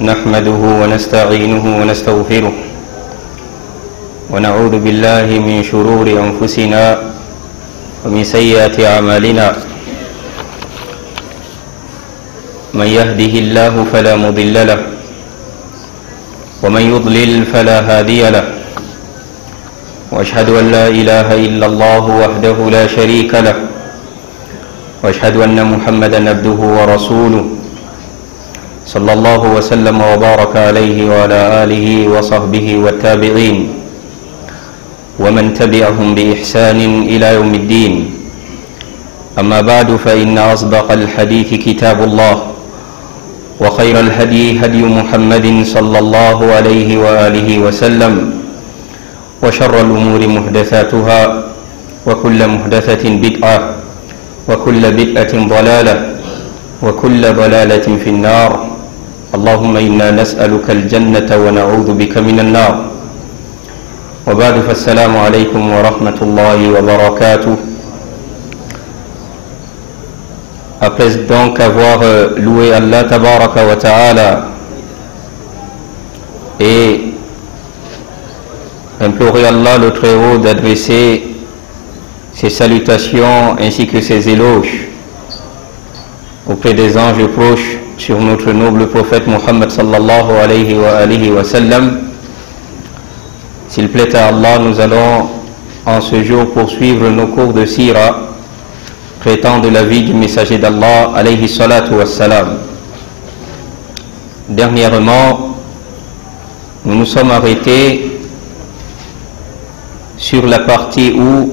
نحمده ونستعينه ونستغفره ونعوذ بالله من شرور أنفسنا ومن سيئات أعمالنا من يهده الله فلا مضل له ومن يضلل فلا هادي له وأشهد أن لا إله إلا الله وحده لا شريك له وأشهد أن محمدا عبده ورسوله صلى الله وسلم وبارك عليه وعلى آله وصحبه والتابعين ومن تبعهم بإحسان إلى يوم الدين. أما بعد فإن أصدق الحديث كتاب الله وخير الهدي هدي محمد صلى الله عليه وآله وسلم وشر الأمور محدثاتها وكل محدثة بدعة وكل بدعة ضلالة وكل ضلالة في النار. اللهم إنا نسألك الجنة ونعوذ بك من النار. وبعد فالسلام عليكم ورحمة الله وبركاته. Après donc avoir loué Allah Tabaraka wa Ta'ala et imploré Allah le Très-Haut d'adresser ses salutations ainsi que ses éloges auprès des anges proches sur notre noble prophète Muhammad sallallahu alayhi wa sallam, s'il plaît à Allah, nous allons en ce jour poursuivre nos cours de Sira traitant de la vie du messager d'Allah alayhi salatu wassalam. Dernièrement, nous nous sommes arrêtés sur la partie où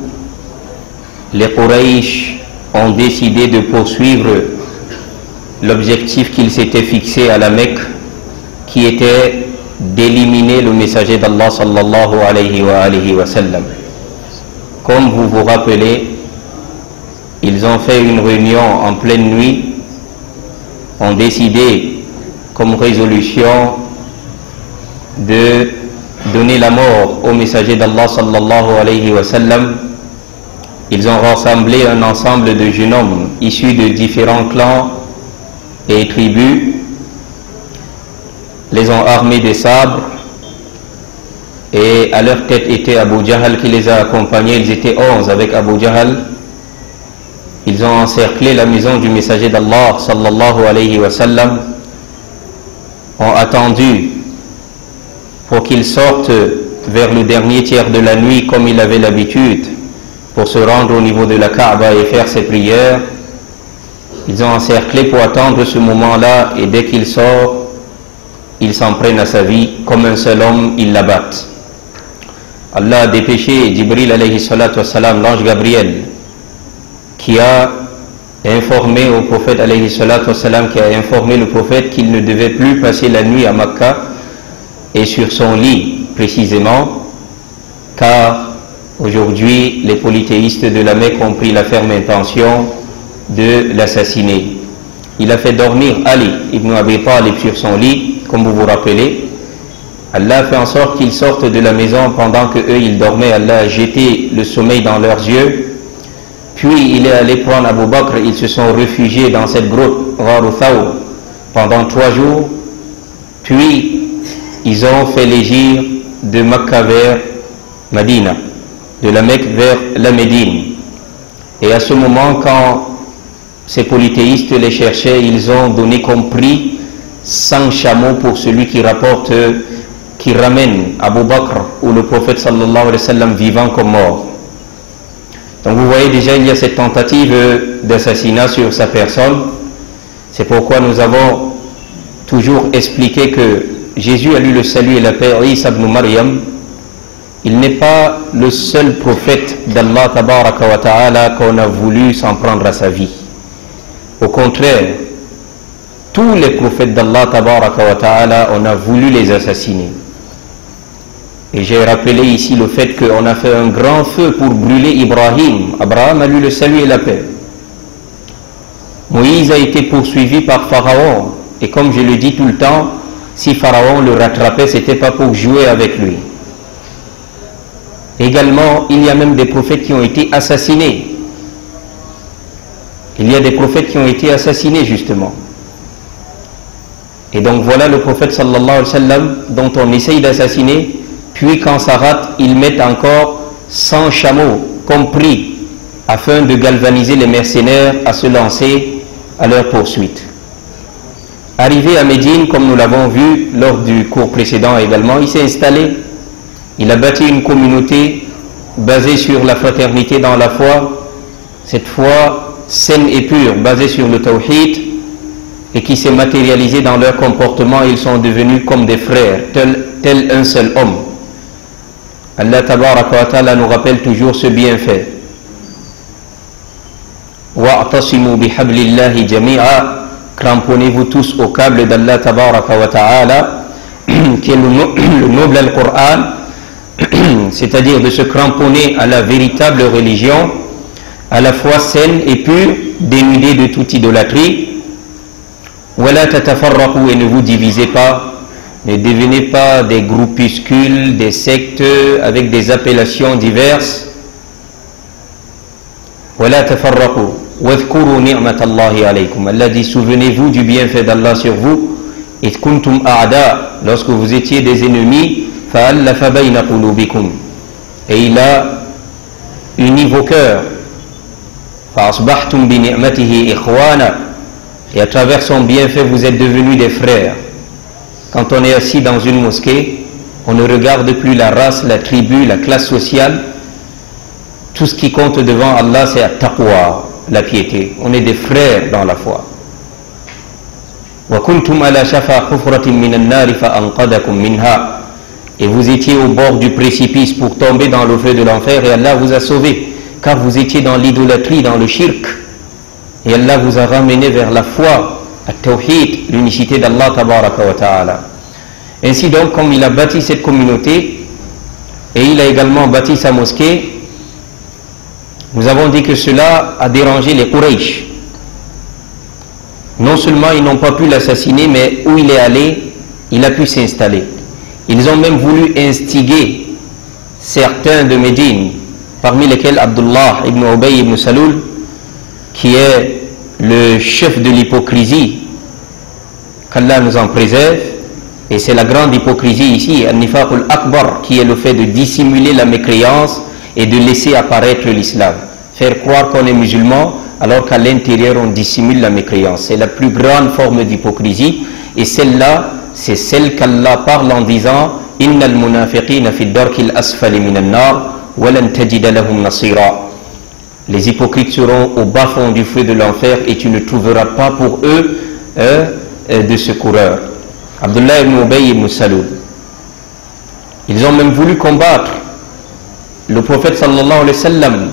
les Quraysh ont décidé de poursuivre l'objectif qu'ils s'étaient fixé à la Mecque, qui était d'éliminer le messager d'Allah sallallahu alayhi wa sallam. Comme vous vous rappelez, ils ont fait une réunion en pleine nuit, ont décidé comme résolution de donner la mort au messager d'Allah sallallahu alayhi wa sallam. Ils ont rassemblé un ensemble de jeunes hommes issus de différents clans et tribus, les ont armés des sabres, et à leur tête était Abu Jahl qui les a accompagnés. Ils étaient 11 avec Abu Jahl. Ils ont encerclé la maison du messager d'Allah sallallahu alayhi wa sallam, ont attendu pour qu'il sorte vers le dernier tiers de la nuit comme il avait l'habitude pour se rendre au niveau de la Kaaba et faire ses prières. Ils ont encerclé pour attendre ce moment-là, et dès qu'il sort, ils s'en prennent à sa vie, comme un seul homme, ils l'abattent. Allah a dépêché Jibril alayhi salatu wassalam, l'ange Gabriel, qui a informé au prophète alayhi salatu wassalam, qui a informé le prophète qu'il ne devait plus passer la nuit à Makkah et sur son lit précisément, car aujourd'hui les polythéistes de la Mecque ont pris la ferme intention de l'assassiner. Il a fait dormir Ali ibn Abi Talib sur son lit, comme vous vous rappelez. Allah a fait en sorte qu'ils sortent de la maison pendant que eux ils dormaient. Allah a jeté le sommeil dans leurs yeux. Puis il est allé prendre Abu Bakr. Ils se sont réfugiés dans cette grotte Gharu Thawr pendant 3 jours. Puis ils ont fait l'hégire de Makkah vers Medina, de la Mecque vers la Médine. Et à ce moment, quand ces polythéistes les cherchaient, ils ont donné comme prix 100 chameaux pour celui qui rapporte, qui ramène Abu Bakr ou le prophète sallallahu alayhi wa sallam vivant comme mort. Donc vous voyez déjà, il y a cette tentative d'assassinat sur sa personne. C'est pourquoi nous avons toujours expliqué que Jésus a lu le salut et la paix, Isa ibn Maryam. Il n'est pas le seul prophète d'Allah tabaraka wa ta'ala qu'on a voulu s'en prendre à sa vie. Au contraire, tous les prophètes d'Allah tabaraka wa ta'ala, on a voulu les assassiner. Et j'ai rappelé ici le fait qu'on a fait un grand feu pour brûler Ibrahim. Abraham a lu le salut et la paix. Moïse a été poursuivi par Pharaon. Et comme je le dis tout le temps, si Pharaon le rattrapait, ce n'était pas pour jouer avec lui. Également, il y a même des prophètes qui ont été assassinés. Il y a des prophètes qui ont été assassinés justement. Et donc voilà le prophète sallallahu alayhi wa sallam dont on essaye d'assassiner, puis quand ça rate, ils mettent encore 100 chameaux compris afin de galvaniser les mercenaires à se lancer à leur poursuite. Arrivé à Médine, comme nous l'avons vu lors du cours précédent également, il s'est installé, il a bâti une communauté basée sur la fraternité dans la foi, cette foi saine et pure, basée sur le tawhid, et qui s'est matérialisée dans leur comportement. Ils sont devenus comme des frères, tel un seul homme. Allah tabaraka wa ta'ala nous rappelle toujours ce bienfait. Wa'tasimu bihablillahi jami'a, cramponnez-vous tous au câble d'Allah tabaraka wa ta'ala, qui est le noble Al-Qur'an, c'est-à-dire de se cramponner à la véritable religion, à la foi saine et pure, dénudée de toute idolâtrie. Wala tatafarraqu, et ne vous divisez pas, ne devenez pas des groupuscules, des sectes avec des appellations diverses. Wala tafarraqu wadhkuru ni'matallahi alaykum. Allah dit, souvenez-vous du bienfait d'Allah sur vous. Et kuntum a'da, lorsque vous étiez des ennemis, fa'allafa bayna qulubikum, et il a uni vos cœurs. Fa'asbahtum bi ni'matihi ikhwana, et à travers son bienfait vous êtes devenus des frères. Quand on est assis dans une mosquée, on ne regarde plus la race, la tribu, la classe sociale. Tout ce qui compte devant Allah, c'est la taqwa, la piété. On est des frères dans la foi. Et vous étiez au bord du précipice pour tomber dans le feu de l'enfer, et Allah vous a sauvé, car vous étiez dans l'idolâtrie, dans le shirk. Et Allah vous a ramené vers la foi, à tawhid, l'unicité d'Allah tabaraka wa ta'ala. Ainsi donc, comme il a bâti cette communauté, et il a également bâti sa mosquée, nous avons dit que cela a dérangé les Quraysh. Non seulement ils n'ont pas pu l'assassiner, mais où il est allé, il a pu s'installer. Ils ont même voulu instiguer certains de Médine, parmi lesquels Abdullah ibn Ubay ibn Salul, qui est le chef de l'hypocrisie, qu'Allah nous en préserve. Et c'est la grande hypocrisie ici, al-nifaq al-akbar, qui est le fait de dissimuler la mécréance et de laisser apparaître l'islam. Faire croire qu'on est musulman alors qu'à l'intérieur on dissimule la mécréance. C'est la plus grande forme d'hypocrisie, et celle-là, c'est celle qu'Allah parle en disant « Innal munafiqina fi ad-darkil asfali minan nar wa lan tajida lahum nasira » Les hypocrites seront au bas-fond du feu de l'enfer, et tu ne trouveras pas pour eux de secoureurs. Abdullah ibn Ubay ibn Salul. Ils ont même voulu combattre le prophète sallallahu alayhi wa sallam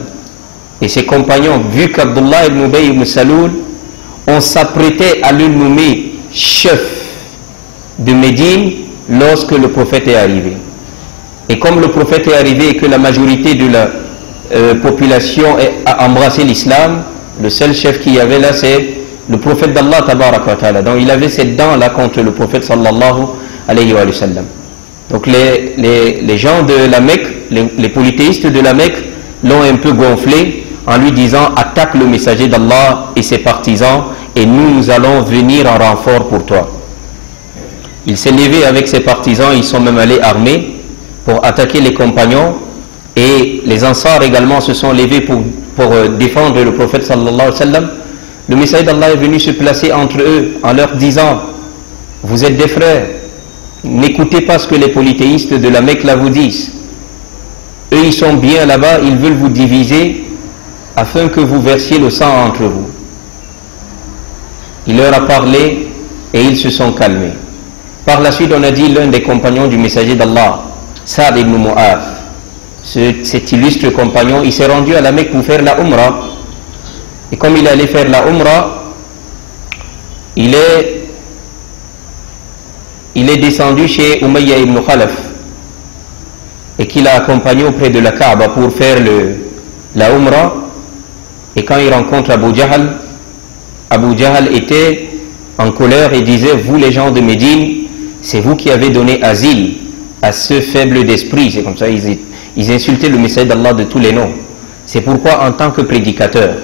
et ses compagnons, vu qu'Abdullah ibn Ubay ibn Salul, on s'apprêtait à le nommer chef de Médine lorsque le prophète est arrivé. Et comme le prophète est arrivé et que la majorité de la population a embrassé l'islam, le seul chef qu'il y avait là, c'est le prophète d'Allah tabaraka wa ta'ala. Donc il avait cette dent là contre le prophète sallallahu alayhi wa sallam. Donc les gens de la Mecque, les polythéistes de la Mecque l'ont un peu gonflé en lui disant « Attaque le messager d'Allah et ses partisans, et nous allons venir en renfort pour toi ». Il s'est levé avec ses partisans, ils sont même allés armés pour attaquer les compagnons, et les Ansar également se sont levés pour défendre le prophète sallallahu alayhi wa sallam. Le messager d'Allah est venu se placer entre eux en leur disant « Vous êtes des frères, n'écoutez pas ce que les polythéistes de la Mecque là vous disent. Eux ils sont bien là-bas, ils veulent vous diviser afin que vous versiez le sang entre vous. » Il leur a parlé et ils se sont calmés. Par la suite, on a dit l'un des compagnons du messager d'Allah, Sa'd ibn Mu'adh, cet illustre compagnon, il s'est rendu à la Mecque pour faire la Umrah. Et comme il allait faire la Umrah, il est descendu chez Umayya ibn Khalaf et qu'il a accompagné auprès de la Kaaba pour faire la Umrah. Et quand il rencontre Abu Jahl était en colère et disait « Vous les gens de Médine, c'est vous qui avez donné asile à ce faible d'esprit. » C'est comme ça, ils insultaient le messager d'Allah de tous les noms. C'est pourquoi en tant que prédicateur,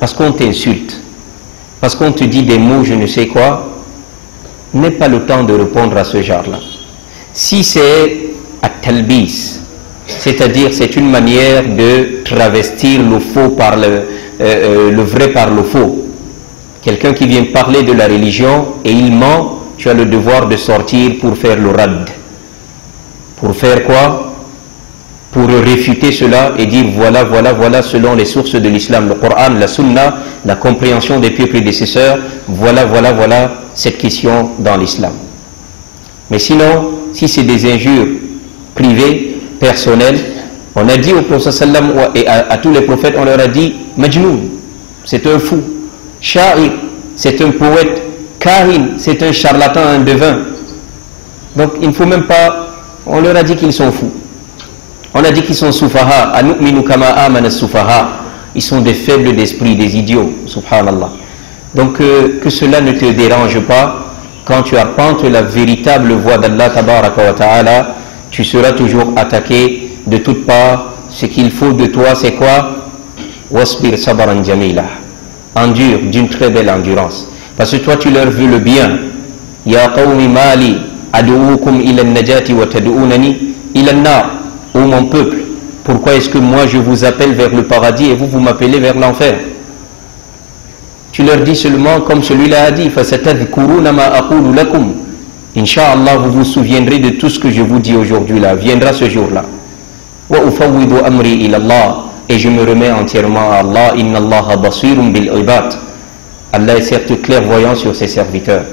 parce qu'on t'insulte, parce qu'on te dit des mots je ne sais quoi, n'ai pas le temps de répondre à ce genre-là. Si c'est à talbis, c'est-à-dire c'est une manière de travestir le faux par le vrai par le faux. Quelqu'un qui vient parler de la religion et il ment, tu as le devoir de sortir pour faire le rad. Pour faire quoi? Pour réfuter cela et dire voilà, voilà, voilà, selon les sources de l'islam, le Coran, la Sunna, la compréhension des pieux prédécesseurs, voilà, voilà, voilà cette question dans l'islam. Mais sinon, si c'est des injures privées, personnelles, on a dit au prophète sallam et à tous les prophètes, on leur a dit Majnoun, c'est un fou, Sha'ir, c'est un poète, Kahin, c'est un charlatan, un devin. Donc il ne faut même pas, on leur a dit qu'ils sont fous. On a dit qu'ils sont soufaha, anu'minu kama amana soufaha. Ils sont des faibles d'esprit, des idiots, subhanallah. Donc que cela ne te dérange pas, quand tu arpentes la véritable voie d'Allah tabaraka wa ta'ala, tu seras toujours attaqué de toutes parts. Ce qu'il faut de toi, c'est quoi? Wasbir sabaran jamila. Endure d'une très belle endurance. Parce que toi, tu leur veux le bien. Ya qawmi mali ad'uukum ila an-najati wa tad'unani ila an-nar. Ô mon peuple, pourquoi est-ce que moi je vous appelle vers le paradis et vous m'appelez vers l'enfer? Tu leur dis seulement comme celui-là a dit, فَسَتَذْكُرُونَ مَا أَقُولُ لَكُمْ. Inch'Allah, vous vous souviendrez de tout ce que je vous dis aujourd'hui là, viendra ce jour-là. وَأُفَوِّضُ أَمْرِي إِلَى اللَّهِ. Et je me remets entièrement à Allah. إِنَّ اللَّهَ بَصِيرٌ بِالْعِبَادِ. Allah est certes clairvoyant sur ses serviteurs.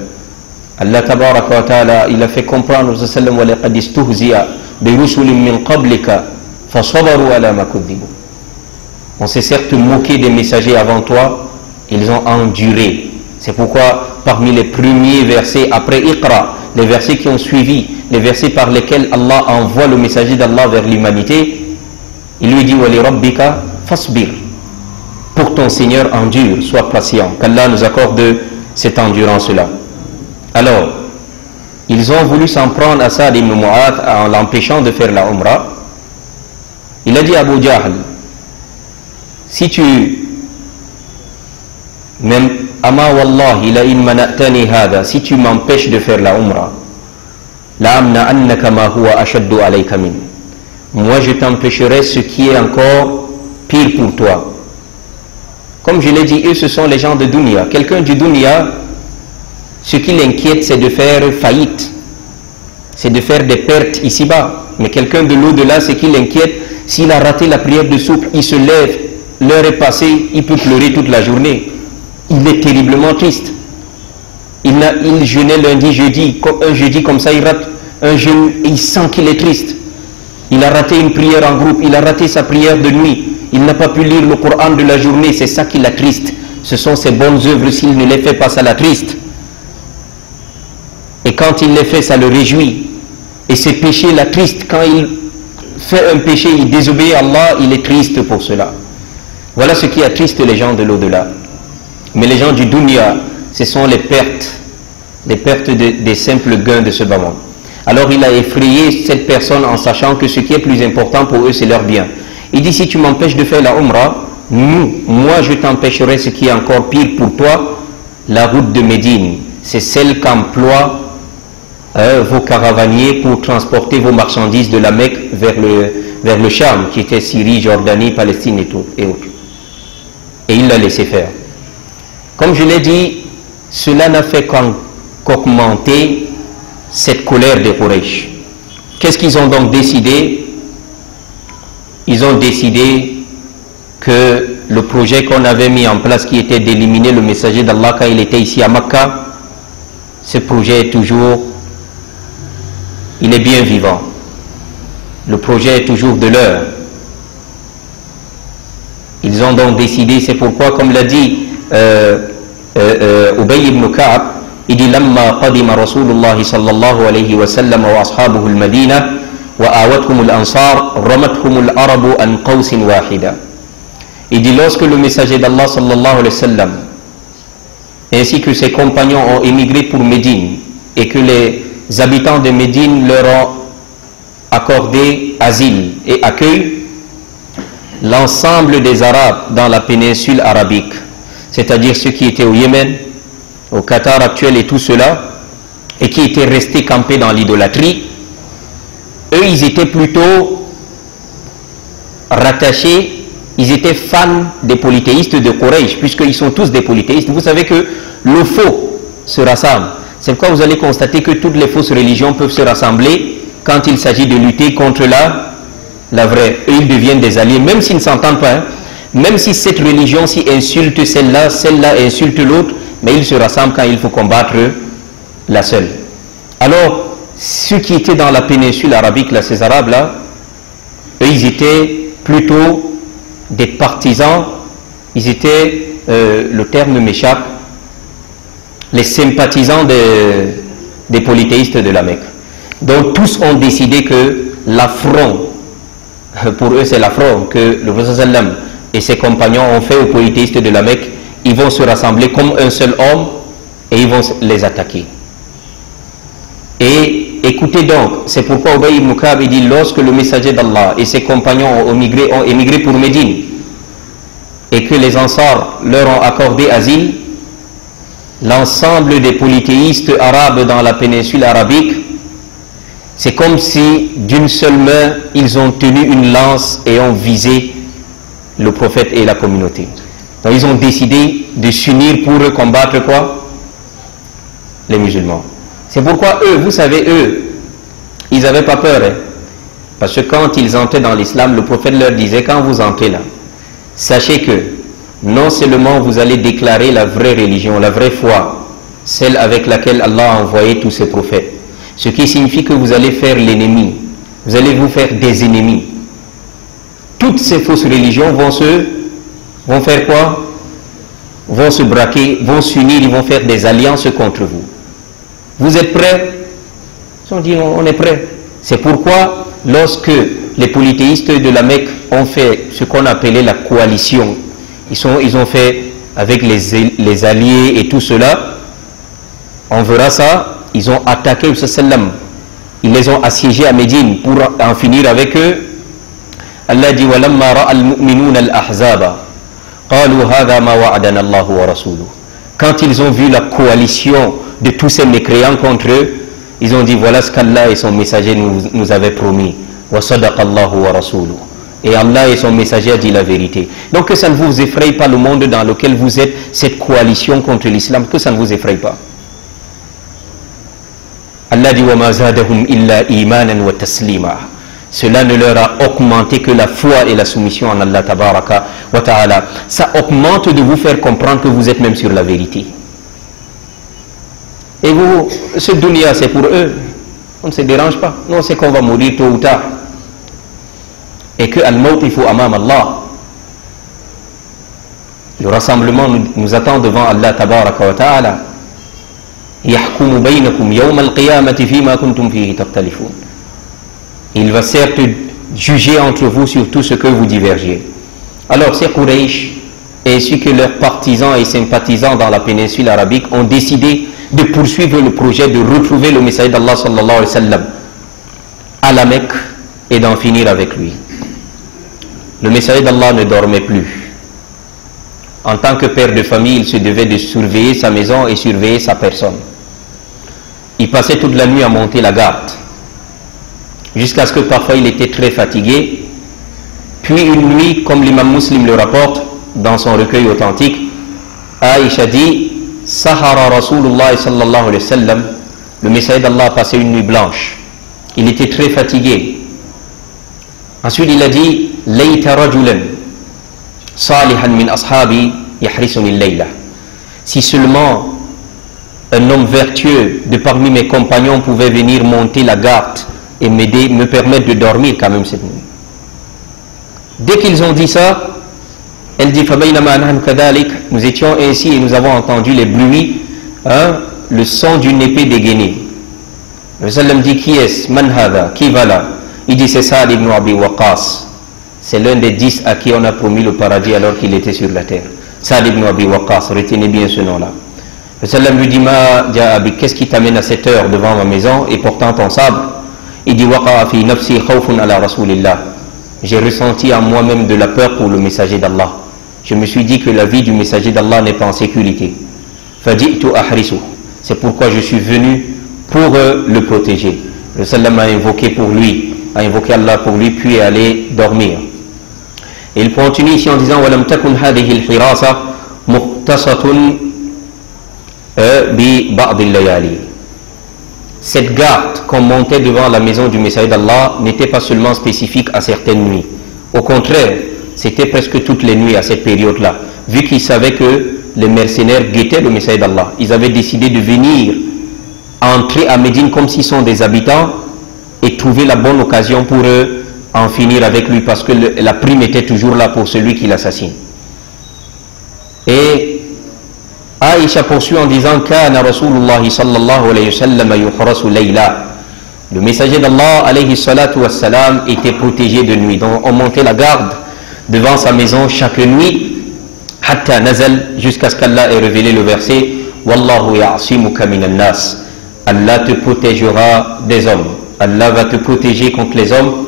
Allah tabaraka wa ta'ala, il a fait comprendre aux sallam wa laqad istuhzi'a bi rusulin min qablika fasabaru ala ma kudhibu. On s'est certes moqué des messagers avant toi, ils ont enduré. C'est pourquoi parmi les premiers versets après Iqra, les versets qui ont suivi, les versets par lesquels Allah envoie le messager d'Allah vers l'humanité, il lui dit wa li rabbika fasbir. Pour ton Seigneur endure, sois patient, qu'Allah nous accorde cette endurance-là. Alors, ils ont voulu s'en prendre à Sa'd ibn Mu'adh en l'empêchant de faire la Umrah. Il a dit à Abu Jahl, si tu même ama wallahi la in mana'tani hada, si tu m'empêches de faire la Umrah, la amna annaka ma huwa ashaddu alayka min. Moi je t'empêcherai ce qui est encore pire pour toi. Comme je l'ai dit, eux ce sont les gens de dunya. Quelqu'un du dunya, ce qui l'inquiète, c'est de faire faillite, c'est de faire des pertes ici-bas. Mais quelqu'un de l'au-delà, ce qui l'inquiète, s'il a raté la prière de soupe, il se lève, l'heure est passée, il peut pleurer toute la journée. Il est terriblement triste. Il jeûnait lundi, jeudi, un jeudi comme ça, il rate un jeûne et il sent qu'il est triste. Il a raté une prière en groupe, il a raté sa prière de nuit, il n'a pas pu lire le Coran de la journée, c'est ça qui l'attriste. Ce sont ses bonnes œuvres, s'il ne les fait pas, ça l'attriste. Et quand il les fait, ça le réjouit. Et ses péchés l'attristent. Quand il fait un péché, il désobéit à Allah, il est triste pour cela. Voilà ce qui attriste les gens de l'au-delà. Mais les gens du dunya, ce sont les pertes des simples gains de ce bas monde. Alors il a effrayé cette personne en sachant que ce qui est plus important pour eux, c'est leur bien. Il dit, si tu m'empêches de faire la Umrah, moi je t'empêcherai ce qui est encore pire pour toi, la route de Médine. C'est celle qu'emploient vos caravaniers pour transporter vos marchandises de la Mecque vers le Cham, qui était Syrie, Jordanie, Palestine et autres. Et il l'a laissé faire. Comme je l'ai dit, cela n'a fait qu'augmenter cette colère des Quraysh. Qu'est-ce qu'ils ont donc décidé? Ils ont décidé que le projet qu'on avait mis en place, qui était d'éliminer le messager d'Allah quand il était ici à Makkah, ce projet est toujours, il est bien vivant. Le projet est toujours de leur. Ils ont donc décidé, c'est pourquoi, comme l'a dit Ubay ibn Ka'b, il dit Lamma qadima Rasulullah sallallahu alayhi wa sallam wa ashabuhu al-Madina wa awatkum al-ansar ramathum al-arabu an qawsin wahida. Il dit lorsque le messager d'Allah sallallahu alayhi wa sallam ainsi que ses compagnons ont émigré pour Médine et que les habitants de Médine leur ont accordé asile et accueil, l'ensemble des Arabes dans la péninsule arabique, c'est-à-dire ceux qui étaient au Yémen, au Qatar actuel et tout cela, et qui étaient restés campés dans l'idolâtrie, eux, ils étaient plutôt rattachés, ils étaient fans des polythéistes de Quraysh, puisqu'ils sont tous des polythéistes. Vous savez que le faux se rassemble. C'est pourquoi vous allez constater que toutes les fausses religions peuvent se rassembler quand il s'agit de lutter contre la vraie. Eux, ils deviennent des alliés, même s'ils ne s'entendent pas. Hein. Même si cette religion-ci insulte celle-là, celle-là insulte l'autre, mais ils se rassemblent quand il faut combattre la seule. Alors, ceux qui étaient dans la péninsule arabique, là, ces Arabes-là, eux, ils étaient plutôt des partisans, ils étaient, le terme m'échappe, les sympathisants des polythéistes de la Mecque. Donc tous ont décidé que l'affront, pour eux c'est l'affront que le prophète sallam et ses compagnons ont fait aux polythéistes de la Mecque, ils vont se rassembler comme un seul homme et ils vont les attaquer. Et écoutez donc, c'est pourquoi Ubay ibn Ka'b dit, lorsque le messager d'Allah et ses compagnons ont émigré pour Médine et que les Ansar leur ont accordé asile, l'ensemble des polythéistes arabes dans la péninsule arabique, c'est comme si d'une seule main ils ont tenu une lance et ont visé le prophète et la communauté. Donc ils ont décidé de s'unir pour combattre quoi? Les musulmans. C'est pourquoi eux, vous savez, eux, ils n'avaient pas peur. Hein? Parce que quand ils entraient dans l'islam, le prophète leur disait, quand vous entrez là, sachez que non seulement vous allez déclarer la vraie religion, la vraie foi, celle avec laquelle Allah a envoyé tous ses prophètes, ce qui signifie que vous allez faire l'ennemi, vous allez vous faire des ennemis. Toutes ces fausses religions vont faire quoi? Vont se braquer, vont s'unir, ils vont faire des alliances contre vous. Vous êtes prêts? Ils ont dit on est prêts. C'est pourquoi lorsque les polythéistes de la Mecque ont fait ce qu'on appelait la coalition, ils ont fait avec les alliés et tout cela, on verra ça, ils ont attaqué le sallam, ils les ont assiégés à Médine pour en finir avec eux. Allah dit وَلَمَّا رَأَى الْمُؤْمِنُونَ الْأَحْزَابَ قَالُوا هَذَا مَا وَعَدَنَا اللَّهُ وَرَسُولُهُ. Quand ils ont vu la coalition de tous ces mécréants contre eux, ils ont dit voilà ce qu'Allah et son messager nous avaient promis. وَصَدَقَ اللَّهُ وَرَسُولُهُ. Et Allah et son messager a dit la vérité. Donc que ça ne vous effraie pas le monde dans lequel vous êtes, cette coalition contre l'islam, que ça ne vous effraie pas. Allah dit وَمَا زَادَهُمْ إِلَّا إِيمَانًا وَتَسْلِيمًا. Cela ne leur a augmenté que la foi et la soumission en Allah tabaraka wa ta'ala. Ça augmente de vous faire comprendre que vous êtes même sur la vérité. Et vous, ce dunya c'est pour eux. On ne se dérange pas. Non, c'est qu'on va mourir tôt ou tard. Et que al-maut il faut amam Allah. Le rassemblement nous attend devant Allah tabaraka wa ta'ala. يَحْكُمُ بَيْنَكُمْ يَوْمَ الْقِيَامَةِ فِيمَا كُنْتُمْ فِيهِ تَخْتَلِفُونَ. Il va certes juger entre vous sur tout ce que vous divergez. Alors ces Quraysh, ainsi que leurs partisans et sympathisants dans la péninsule arabique, ont décidé de poursuivre le projet de retrouver le messager d'Allah sallallahu alayhi wa sallam à la Mecque et d'en finir avec lui. Le messager d'Allah ne dormait plus. En tant que père de famille, il se devait de surveiller sa maison et surveiller sa personne. Il passait toute la nuit à monter la garde, jusqu'à ce que parfois il était très fatigué. Puis une nuit, comme l'imam Muslim le rapporte dans son recueil authentique, Aïcha dit Sahara Rasulullah sallallahu alayhi wa sallam, le messager d'Allah a passé une nuit blanche. Il était très fatigué. Ensuite il a dit Layta rajulan salihan min ashabi yahrisuni al-layla. Si seulement un homme vertueux de parmi mes compagnons pouvait venir monter la garde et m'aider, me permettre de dormir quand même cette nuit. Dès qu'ils ont dit ça, elle dit nous étions ainsi et nous avons entendu les bruits, le son d'une épée dégainée. Le sallam dit qui est-ce? Man hada? Qui va là? Il dit c'est Sa'd ibn Abi Waqqas. C'est l'un des 10 à qui on a promis le paradis alors qu'il était sur la terre. Sa'd ibn Abi Waqqas, retenez bien ce nom-là. Le sallam lui dit ma ja'abi, qu'est-ce qui t'amène à cette heure devant ma maison et portant ton sabre? Il dit waqa'a fi nafsi khawfun ala rasulillah. J'ai ressenti en moi-même de la peur pour le messager d'Allah. Je me suis dit que la vie du messager d'Allah n'est pas en sécurité. Faji'tu ahrisu. C'est pourquoi je suis venu pour le protéger. Le sallam a invoqué pour lui, a invoqué Allah pour lui, puis est allé dormir. Et il continue ici en disant وَلَمْ تَكُنْ هَذِهِ الْحِرَاسَةُ مُخْتَصَةٌ بِبَعْضِ اللَّيَالِي. Cette garde qu'on montait devant la maison du Messager d'Allah n'était pas seulement spécifique à certaines nuits. Au contraire, c'était presque toutes les nuits à cette période-là, vu qu'ils savaient que les mercenaires guettaient le Messager d'Allah. Ils avaient décidé de venir entrer à Médine comme s'ils sont des habitants et trouver la bonne occasion pour eux en finir avec lui, parce que la prime était toujours là pour celui qui l'assassine. Et Aïcha poursuit en disant Kana Rasulullah sallallahu alayhi wa sallam yuhrasu layla. Le messager d'Allah alayhi salatu wa salam était protégé de nuit. Donc on montait la garde devant sa maison chaque nuit, hatta nazal, jusqu'à ce qu'Allah ait révélé le verset Wallahu ya'simuka minan nas. Allah te protégera des hommes. Allah va te protéger contre les hommes.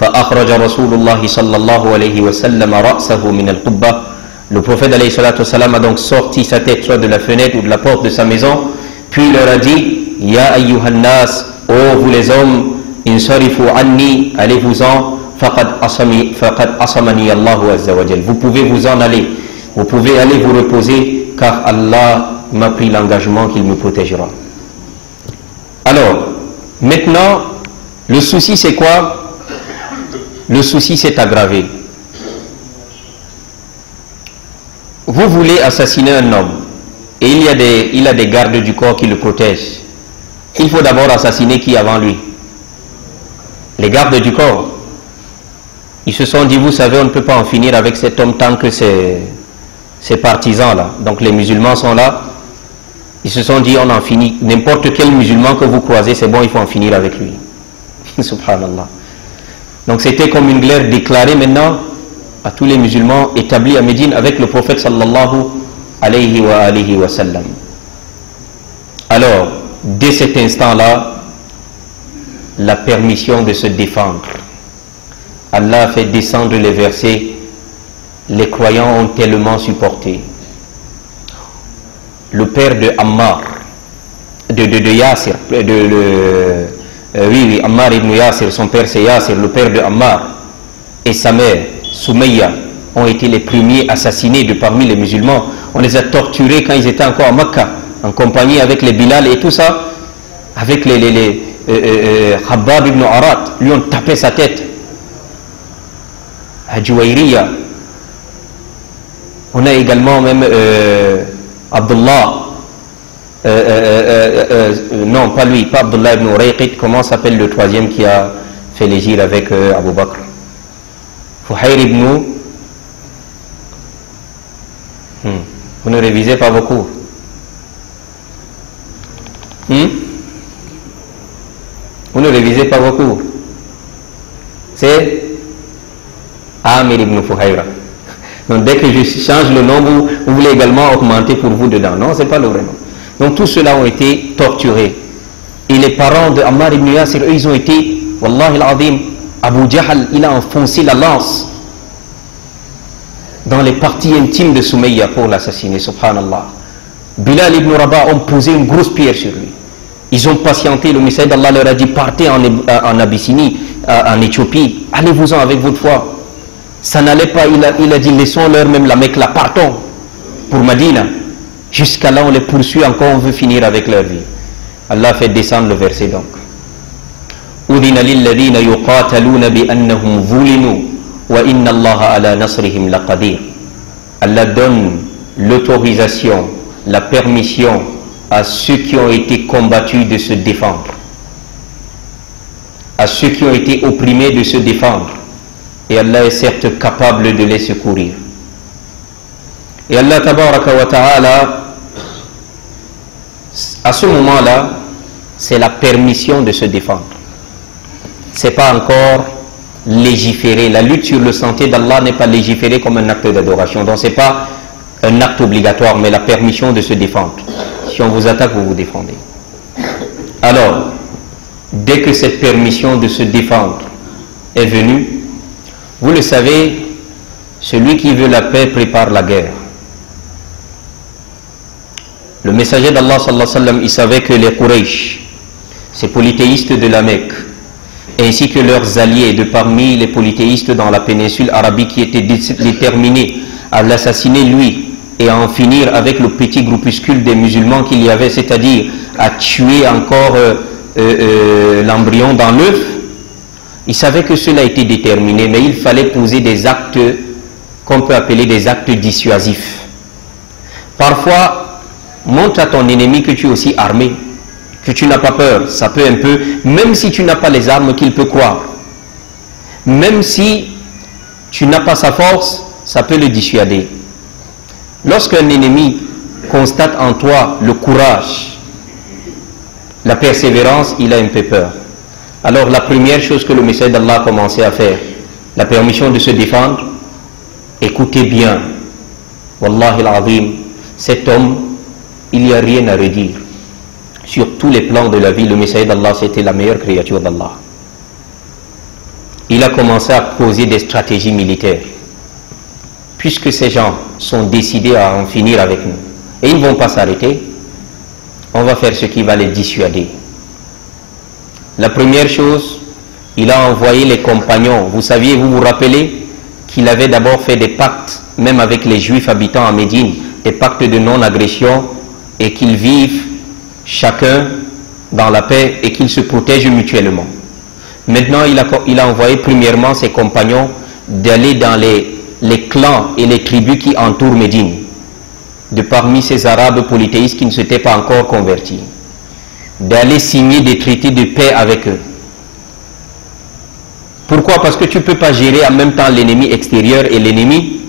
فأخرج رسول الله صلى الله عليه وسلم رأسه من القبة. Le prophète alayhi salatu wassalam a donc sorti sa tête soit de la fenêtre ou de la porte de sa maison, puis il leur a dit Ya ayyuhan nas, ô vous les hommes, insarifu anni, allez-vous-en, faqad asamani Allahu azza wa jal. Vous pouvez vous en aller, vous pouvez aller vous reposer, car Allah m'a pris l'engagement qu'il me protégera. Alors, maintenant, le souci c'est quoi? Le souci s'est aggravé. Vous voulez assassiner un homme et il a des gardes du corps qui le protègent. Il faut d'abord assassiner qui avant lui? Les gardes du corps. Ils se sont dit, vous savez, on ne peut pas en finir avec cet homme tant que ces partisans-là. Donc les musulmans sont là. Ils se sont dit, on en finit. N'importe quel musulman que vous croisez, c'est bon, il faut en finir avec lui. Subhanallah. Donc c'était comme une guerre déclarée maintenant à tous les musulmans établis à Médine avec le prophète sallallahu alayhi wa sallam. Alors, dès cet instant-là, la permission de se défendre. Allah a fait descendre les versets, les croyants ont tellement supporté. Le père de Ammar, de Yasir, oui, Ammar ibn Yasir, son père c'est Yasir, le père de Ammar, et sa mère, Soumayya, ont été les premiers assassinés de parmi les musulmans. On les a torturés quand ils étaient encore à Makkah, en compagnie avec les Bilal et tout ça, avec les Khabbab ibn Arat, lui on tapait sa tête. À Juwayriya, on a également même Abdullah, non pas lui, pas Abdullah ibn Urayqit, comment s'appelle le troisième qui a fait l'hégire avec Abu Bakr? Fuhayr ibn... Vous ne révisez pas beaucoup. Vous ne révisez pas beaucoup. C'est Amir ibn Fuhayra. Donc dès que je change le nom, vous voulez également augmenter pour vous dedans. Non, ce n'est pas le vrai nom. Donc tous ceux-là ont été torturés. Et les parents de Ammar ibn Yasir, eux, ils ont été, Wallahi al-Azim, Abu Jahl, il a enfoncé la lance dans les parties intimes de Soumayya pour l'assassiner, subhanallah. Bilal ibn Rabah ont posé une grosse pierre sur lui. Ils ont patienté, le messager d'Allah leur a dit, partez en Abyssinie, en Éthiopie, allez-vous-en avec votre foi. Ça n'allait pas, il a dit, laissons-leur même la Mecque là, partons pour Madina. Jusqu'à là, on les poursuit encore, on veut finir avec leur vie. Allah fait descendre le verset donc. أُذِنَ لِلَّذِينَ يُقَاتَلُونَ بِأَنَّهُمْ ظُلِمُوا وَإِنَّ اللَّهَ عَلَى نَصْرِهِمْ لَقَدِيرٌ. Allah donne l'autorisation, la permission à ceux qui ont été combattus de se défendre, à ceux qui ont été opprimés de se défendre. Et Allah est certes capable de les secourir. Et Allah tabaraka wa ta'ala, à ce moment-là, c'est la permission de se défendre. C'est pas encore légiféré. La lutte sur le sentier d'Allah n'est pas légiférée comme un acte d'adoration. Donc c'est pas un acte obligatoire, mais la permission de se défendre. Si on vous attaque, vous vous défendez. Alors, dès que cette permission de se défendre est venue, vous le savez, celui qui veut la paix prépare la guerre. Le messager d'Allah sallallahu alayhi wa sallam, il savait que les Quraysh, ces polythéistes de la Mecque, ainsi que leurs alliés de parmi les polythéistes dans la péninsule arabique qui étaient déterminés à l'assassiner lui et à en finir avec le petit groupuscule des musulmans qu'il y avait, c'est-à-dire à tuer encore l'embryon dans l'œuf. Ils savaient que cela était déterminé, mais il fallait poser des actes qu'on peut appeler des actes dissuasifs. Parfois, montre à ton ennemi que tu es aussi armé, que tu n'as pas peur. Ça peut un peu, même si tu n'as pas les armes, qu'il peut croire. Même si tu n'as pas sa force, ça peut le dissuader. Lorsqu'un ennemi constate en toi le courage, la persévérance, il a un peu peur. Alors la première chose que le messager d'Allah a commencé à faire, la permission de se défendre, écoutez bien, Wallahi al-Azim, cet homme, il n'y a rien à redire. Sur tous les plans de la vie, le messager d'Allah, c'était la meilleure créature d'Allah. Il a commencé à poser des stratégies militaires. Puisque ces gens sont décidés à en finir avec nous, et ils ne vont pas s'arrêter, on va faire ce qui va les dissuader. La première chose, il a envoyé les compagnons. Vous saviez, vous vous rappelez qu'il avait d'abord fait des pactes, même avec les juifs habitant à Médine, des pactes de non-agression, et qu'ils vivent chacun dans la paix et qu'ils se protègent mutuellement. Maintenant, il a envoyé premièrement ses compagnons d'aller dans les clans et les tribus qui entourent Médine, de parmi ces Arabes polythéistes qui ne s'étaient pas encore convertis, d'aller signer des traités de paix avec eux. Pourquoi? Parce que tu ne peux pas gérer en même temps l'ennemi extérieur et l'ennemi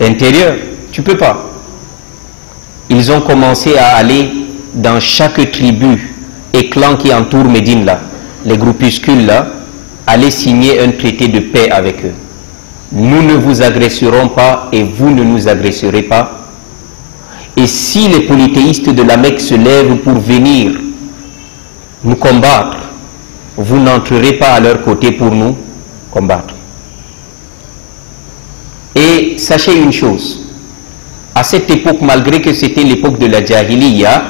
intérieur. Tu ne peux pas. Ils ont commencé à aller dans chaque tribu et clan qui entoure Médine là, les groupuscules là, aller signer un traité de paix avec eux. Nous ne vous agresserons pas et vous ne nous agresserez pas. Et si les polythéistes de la Mecque se lèvent pour venir nous combattre, vous n'entrerez pas à leur côté pour nous combattre. Et sachez une chose, à cette époque, malgré que c'était l'époque de la Jahiliya,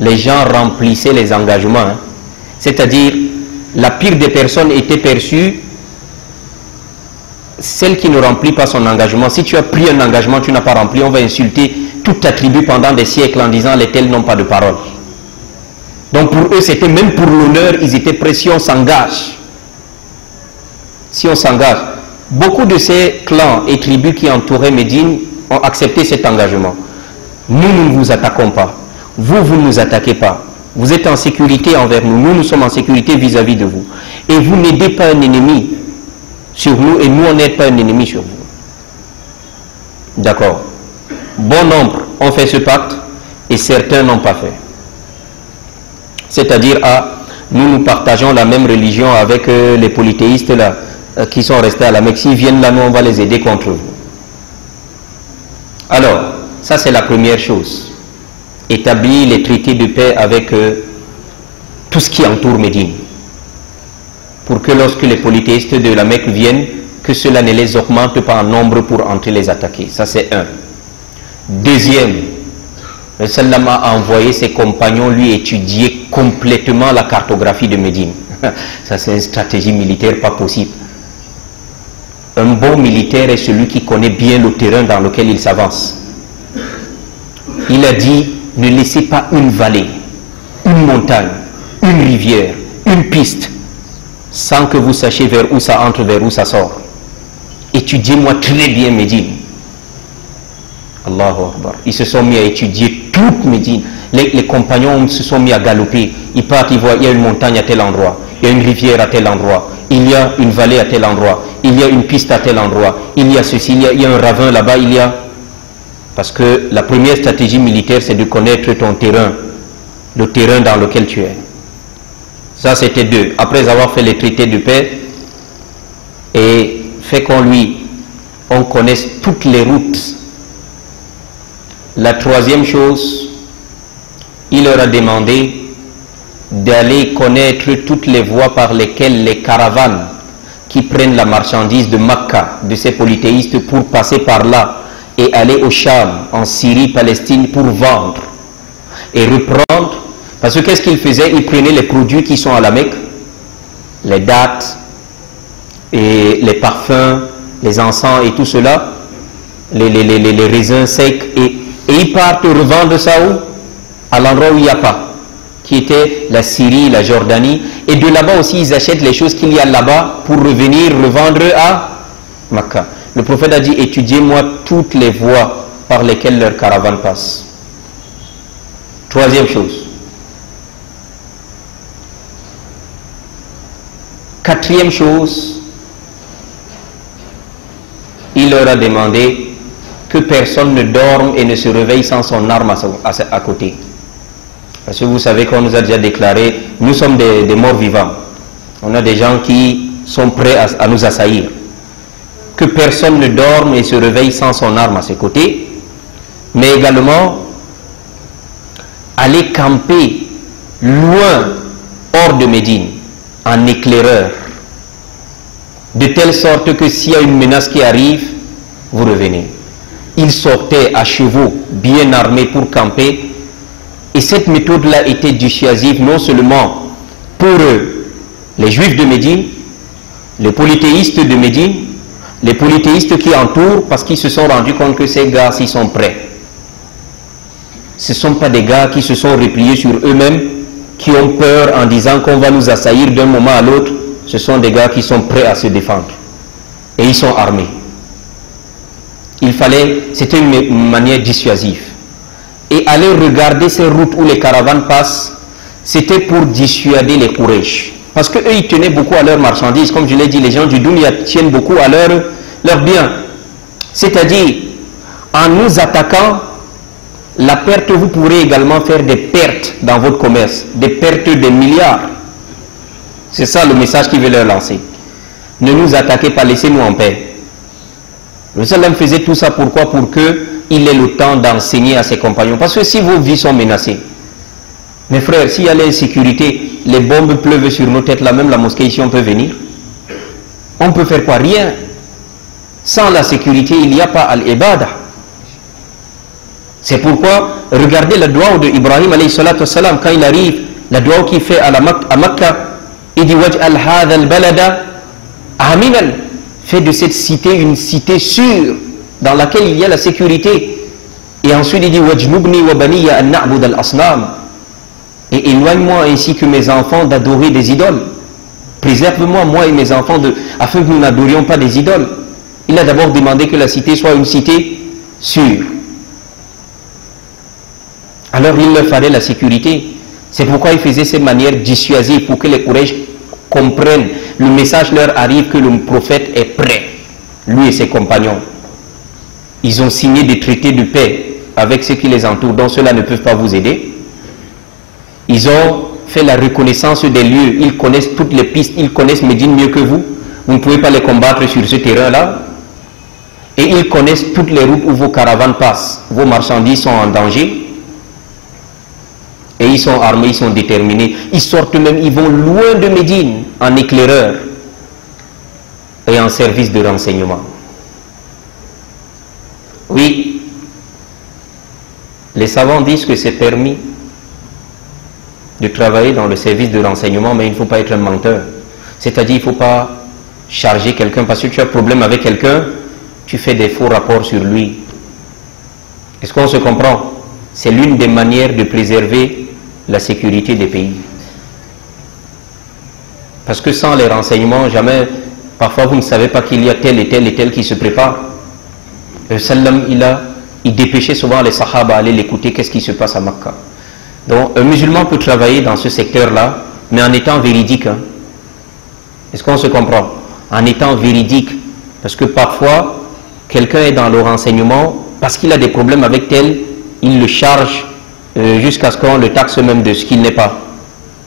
les gens remplissaient les engagements. Hein. C'est-à-dire, la pire des personnes était perçue celle qui ne remplit pas son engagement. Si tu as pris un engagement, tu n'as pas rempli, on va insulter toute ta tribu pendant des siècles en disant les tels n'ont pas de parole. Donc pour eux, c'était même pour l'honneur, ils étaient prêts si on s'engage. Si on s'engage. Beaucoup de ces clans et tribus qui entouraient Médine ont accepté cet engagement. Nous ne vous attaquons pas. Vous ne nous attaquez pas. Vous êtes en sécurité envers nous. Nous sommes en sécurité vis-à-vis de vous. Et vous n'aidez pas un ennemi sur nous et nous on n'aide pas un ennemi sur vous. D'accord. Bon nombre ont fait ce pacte et certains n'ont pas fait. C'est-à-dire, nous partageons la même religion avec les polythéistes là, qui sont restés à la Mecque. S'ils viennent là, nous on va les aider contre vous. Alors, ça c'est la première chose. Établir les traités de paix avec tout ce qui entoure Médine. Pour que lorsque les polythéistes de la Mecque viennent, que cela ne les augmente pas en nombre pour entrer les attaquer. Ça c'est un. Deuxième, le Sallam a envoyé ses compagnons lui étudier complètement la cartographie de Médine. Ça c'est une stratégie militaire pas possible. Un bon militaire est celui qui connaît bien le terrain dans lequel il s'avance. Il a dit, ne laissez pas une vallée, une montagne, une rivière, une piste, sans que vous sachiez vers où ça entre, vers où ça sort. Étudiez-moi très bien Médine. Allahu Akbar. Ils se sont mis à étudier toute Médine. Les compagnons se sont mis à galoper. Ils partent, ils voient, il y a une montagne à tel endroit, il y a une rivière à tel endroit, il y a une vallée à tel endroit, il y a une piste à tel endroit, il y a ceci, il y a un ravin là-bas, il y a... Parce que la première stratégie militaire, c'est de connaître ton terrain, le terrain dans lequel tu es. Ça, c'était deux. Après avoir fait les traités de paix et fait on connaisse toutes les routes. La troisième chose, il leur a demandé d'aller connaître toutes les voies par lesquelles les caravanes qui prennent la marchandise de Makka, de ces polythéistes, pour passer par là et aller au Cham, en Syrie, Palestine, pour vendre et reprendre. Parce que qu'est-ce qu'il faisait? Il prenait les produits qui sont à la Mecque, les dattes, et les parfums, les encens et tout cela, les raisins secs, et ils partent revendre ça où? À l'endroit où il n'y a pas, qui était la Syrie, la Jordanie, et de là-bas aussi ils achètent les choses qu'il y a là-bas pour revenir revendre à Makkah. Le prophète a dit, étudiez-moi toutes les voies par lesquelles leur caravane passe. Troisième chose. Quatrième chose, il leur a demandé que personne ne dorme et ne se réveille sans son arme à côté. Parce que vous savez qu'on nous a déjà déclaré, nous sommes des morts vivants. On a des gens qui sont prêts à nous assaillir. Que personne ne dorme et se réveille sans son arme à ses côtés, mais également aller camper loin, hors de Médine, en éclaireur, de telle sorte que s'il y a une menace qui arrive, vous revenez. Ils sortaient à chevaux, bien armés pour camper, et cette méthode-là était dissuasive non seulement pour les juifs de Médine, les polythéistes de Médine, les polythéistes qui entourent, parce qu'ils se sont rendus compte que ces gars, s'ils sont prêts, ce ne sont pas des gars qui se sont repliés sur eux-mêmes, qui ont peur en disant qu'on va nous assaillir d'un moment à l'autre. Ce sont des gars qui sont prêts à se défendre. Et ils sont armés. Il fallait, c'était une manière dissuasive. Et aller regarder ces routes où les caravanes passent, c'était pour dissuader les Quraysh. Parce qu'eux, ils tenaient beaucoup à leurs marchandises. Comme je l'ai dit, les gens du Dunya tiennent beaucoup à leurs biens. C'est-à-dire, en nous attaquant, la perte, vous pourrez également faire des pertes dans votre commerce, des pertes de milliards. C'est ça le message qu'il veut leur lancer. Ne nous attaquez pas, laissez-nous en paix. Le Sallam faisait tout ça pourquoi? Pour qu'il ait le temps d'enseigner à ses compagnons. Parce que si vos vies sont menacées, mes frères, s'il y a l'insécurité, les bombes pleuvent sur nos têtes, là même la mosquée ici, on peut venir. On peut faire quoi? Rien. Sans la sécurité, il n'y a pas al-ibada. C'est pourquoi, regardez la dua de Ibrahim alayhi salatu wassalam, quand il arrive, la dua qu'il fait à Makkah, il dit waj'al hadha al-balada aminan, fait de cette cité une cité sûre dans laquelle il y a la sécurité. Et ensuite il dit wajnubni wa baniya an na'bud al-asnam, et éloigne-moi ainsi que mes enfants d'adorer des idoles. Préserve-moi, moi et mes enfants, afin que nous n'adorions pas des idoles. Il a d'abord demandé que la cité soit une cité sûre. Alors il leur fallait la sécurité. C'est pourquoi il faisait ces manières dissuasives pour que les Quraysh comprennent. Le message leur arrive que le prophète est prêt, lui et ses compagnons. Ils ont signé des traités de paix avec ceux qui les entourent, dont ceux-là ne peuvent pas vous aider. Ils ont fait la reconnaissance des lieux. Ils connaissent toutes les pistes, ils connaissent Médine mieux que vous. Vous ne pouvez pas les combattre sur ce terrain-là. Et ils connaissent toutes les routes où vos caravanes passent. Vos marchandises sont en danger. Et ils sont armés, ils sont déterminés. Ils sortent même, ils vont loin de Médine, en éclaireur et en service de renseignement. Oui, les savants disent que c'est permis de travailler dans le service de renseignement, mais il ne faut pas être un menteur. C'est-à-dire, il ne faut pas charger quelqu'un, parce que tu as un problème avec quelqu'un, tu fais des faux rapports sur lui. Est-ce qu'on se comprend? C'est l'une des manières de préserver la sécurité des pays. Parce que sans les renseignements, jamais, parfois vous ne savez pas qu'il y a tel et tel et tel qui se prépare. Le Sallam, il dépêchait souvent les Sahaba à aller l'écouter, qu'est-ce qui se passe à Makkah. Donc un musulman peut travailler dans ce secteur-là, mais en étant véridique. Hein. Est-ce qu'on se comprend? En étant véridique. Parce que parfois, quelqu'un est dans le renseignement, parce qu'il a des problèmes avec tel, il le charge jusqu'à ce qu'on le taxe même de ce qu'il n'est pas.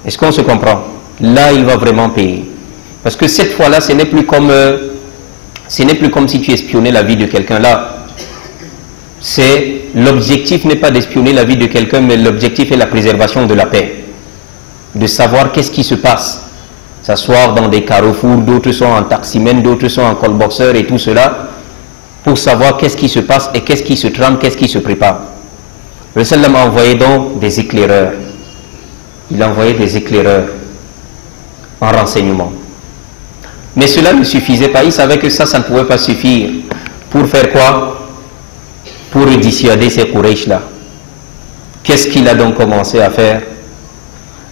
Est-ce qu'on se comprend? Là, il va vraiment payer. Parce que cette fois-là, ce n'est plus comme si tu espionnais la vie de quelqu'un. Là, l'objectif n'est pas d'espionner la vie de quelqu'un, mais l'objectif est la préservation de la paix. De savoir qu'est-ce qui se passe. S'asseoir dans des carrefours, d'autres sont en taximène, d'autres sont en colboxeur et tout cela, pour savoir qu'est-ce qui se passe et qu'est-ce qui se trame, qu'est-ce qui se prépare. Le Sallam a envoyé donc des éclaireurs. il envoyait des éclaireurs en renseignement. Mais cela ne suffisait pas. Il savait que ça ne pouvait pas suffire. Pour faire quoi? Pour dissuader ces Quraysh-là. Qu'est-ce qu'il a donc commencé à faire?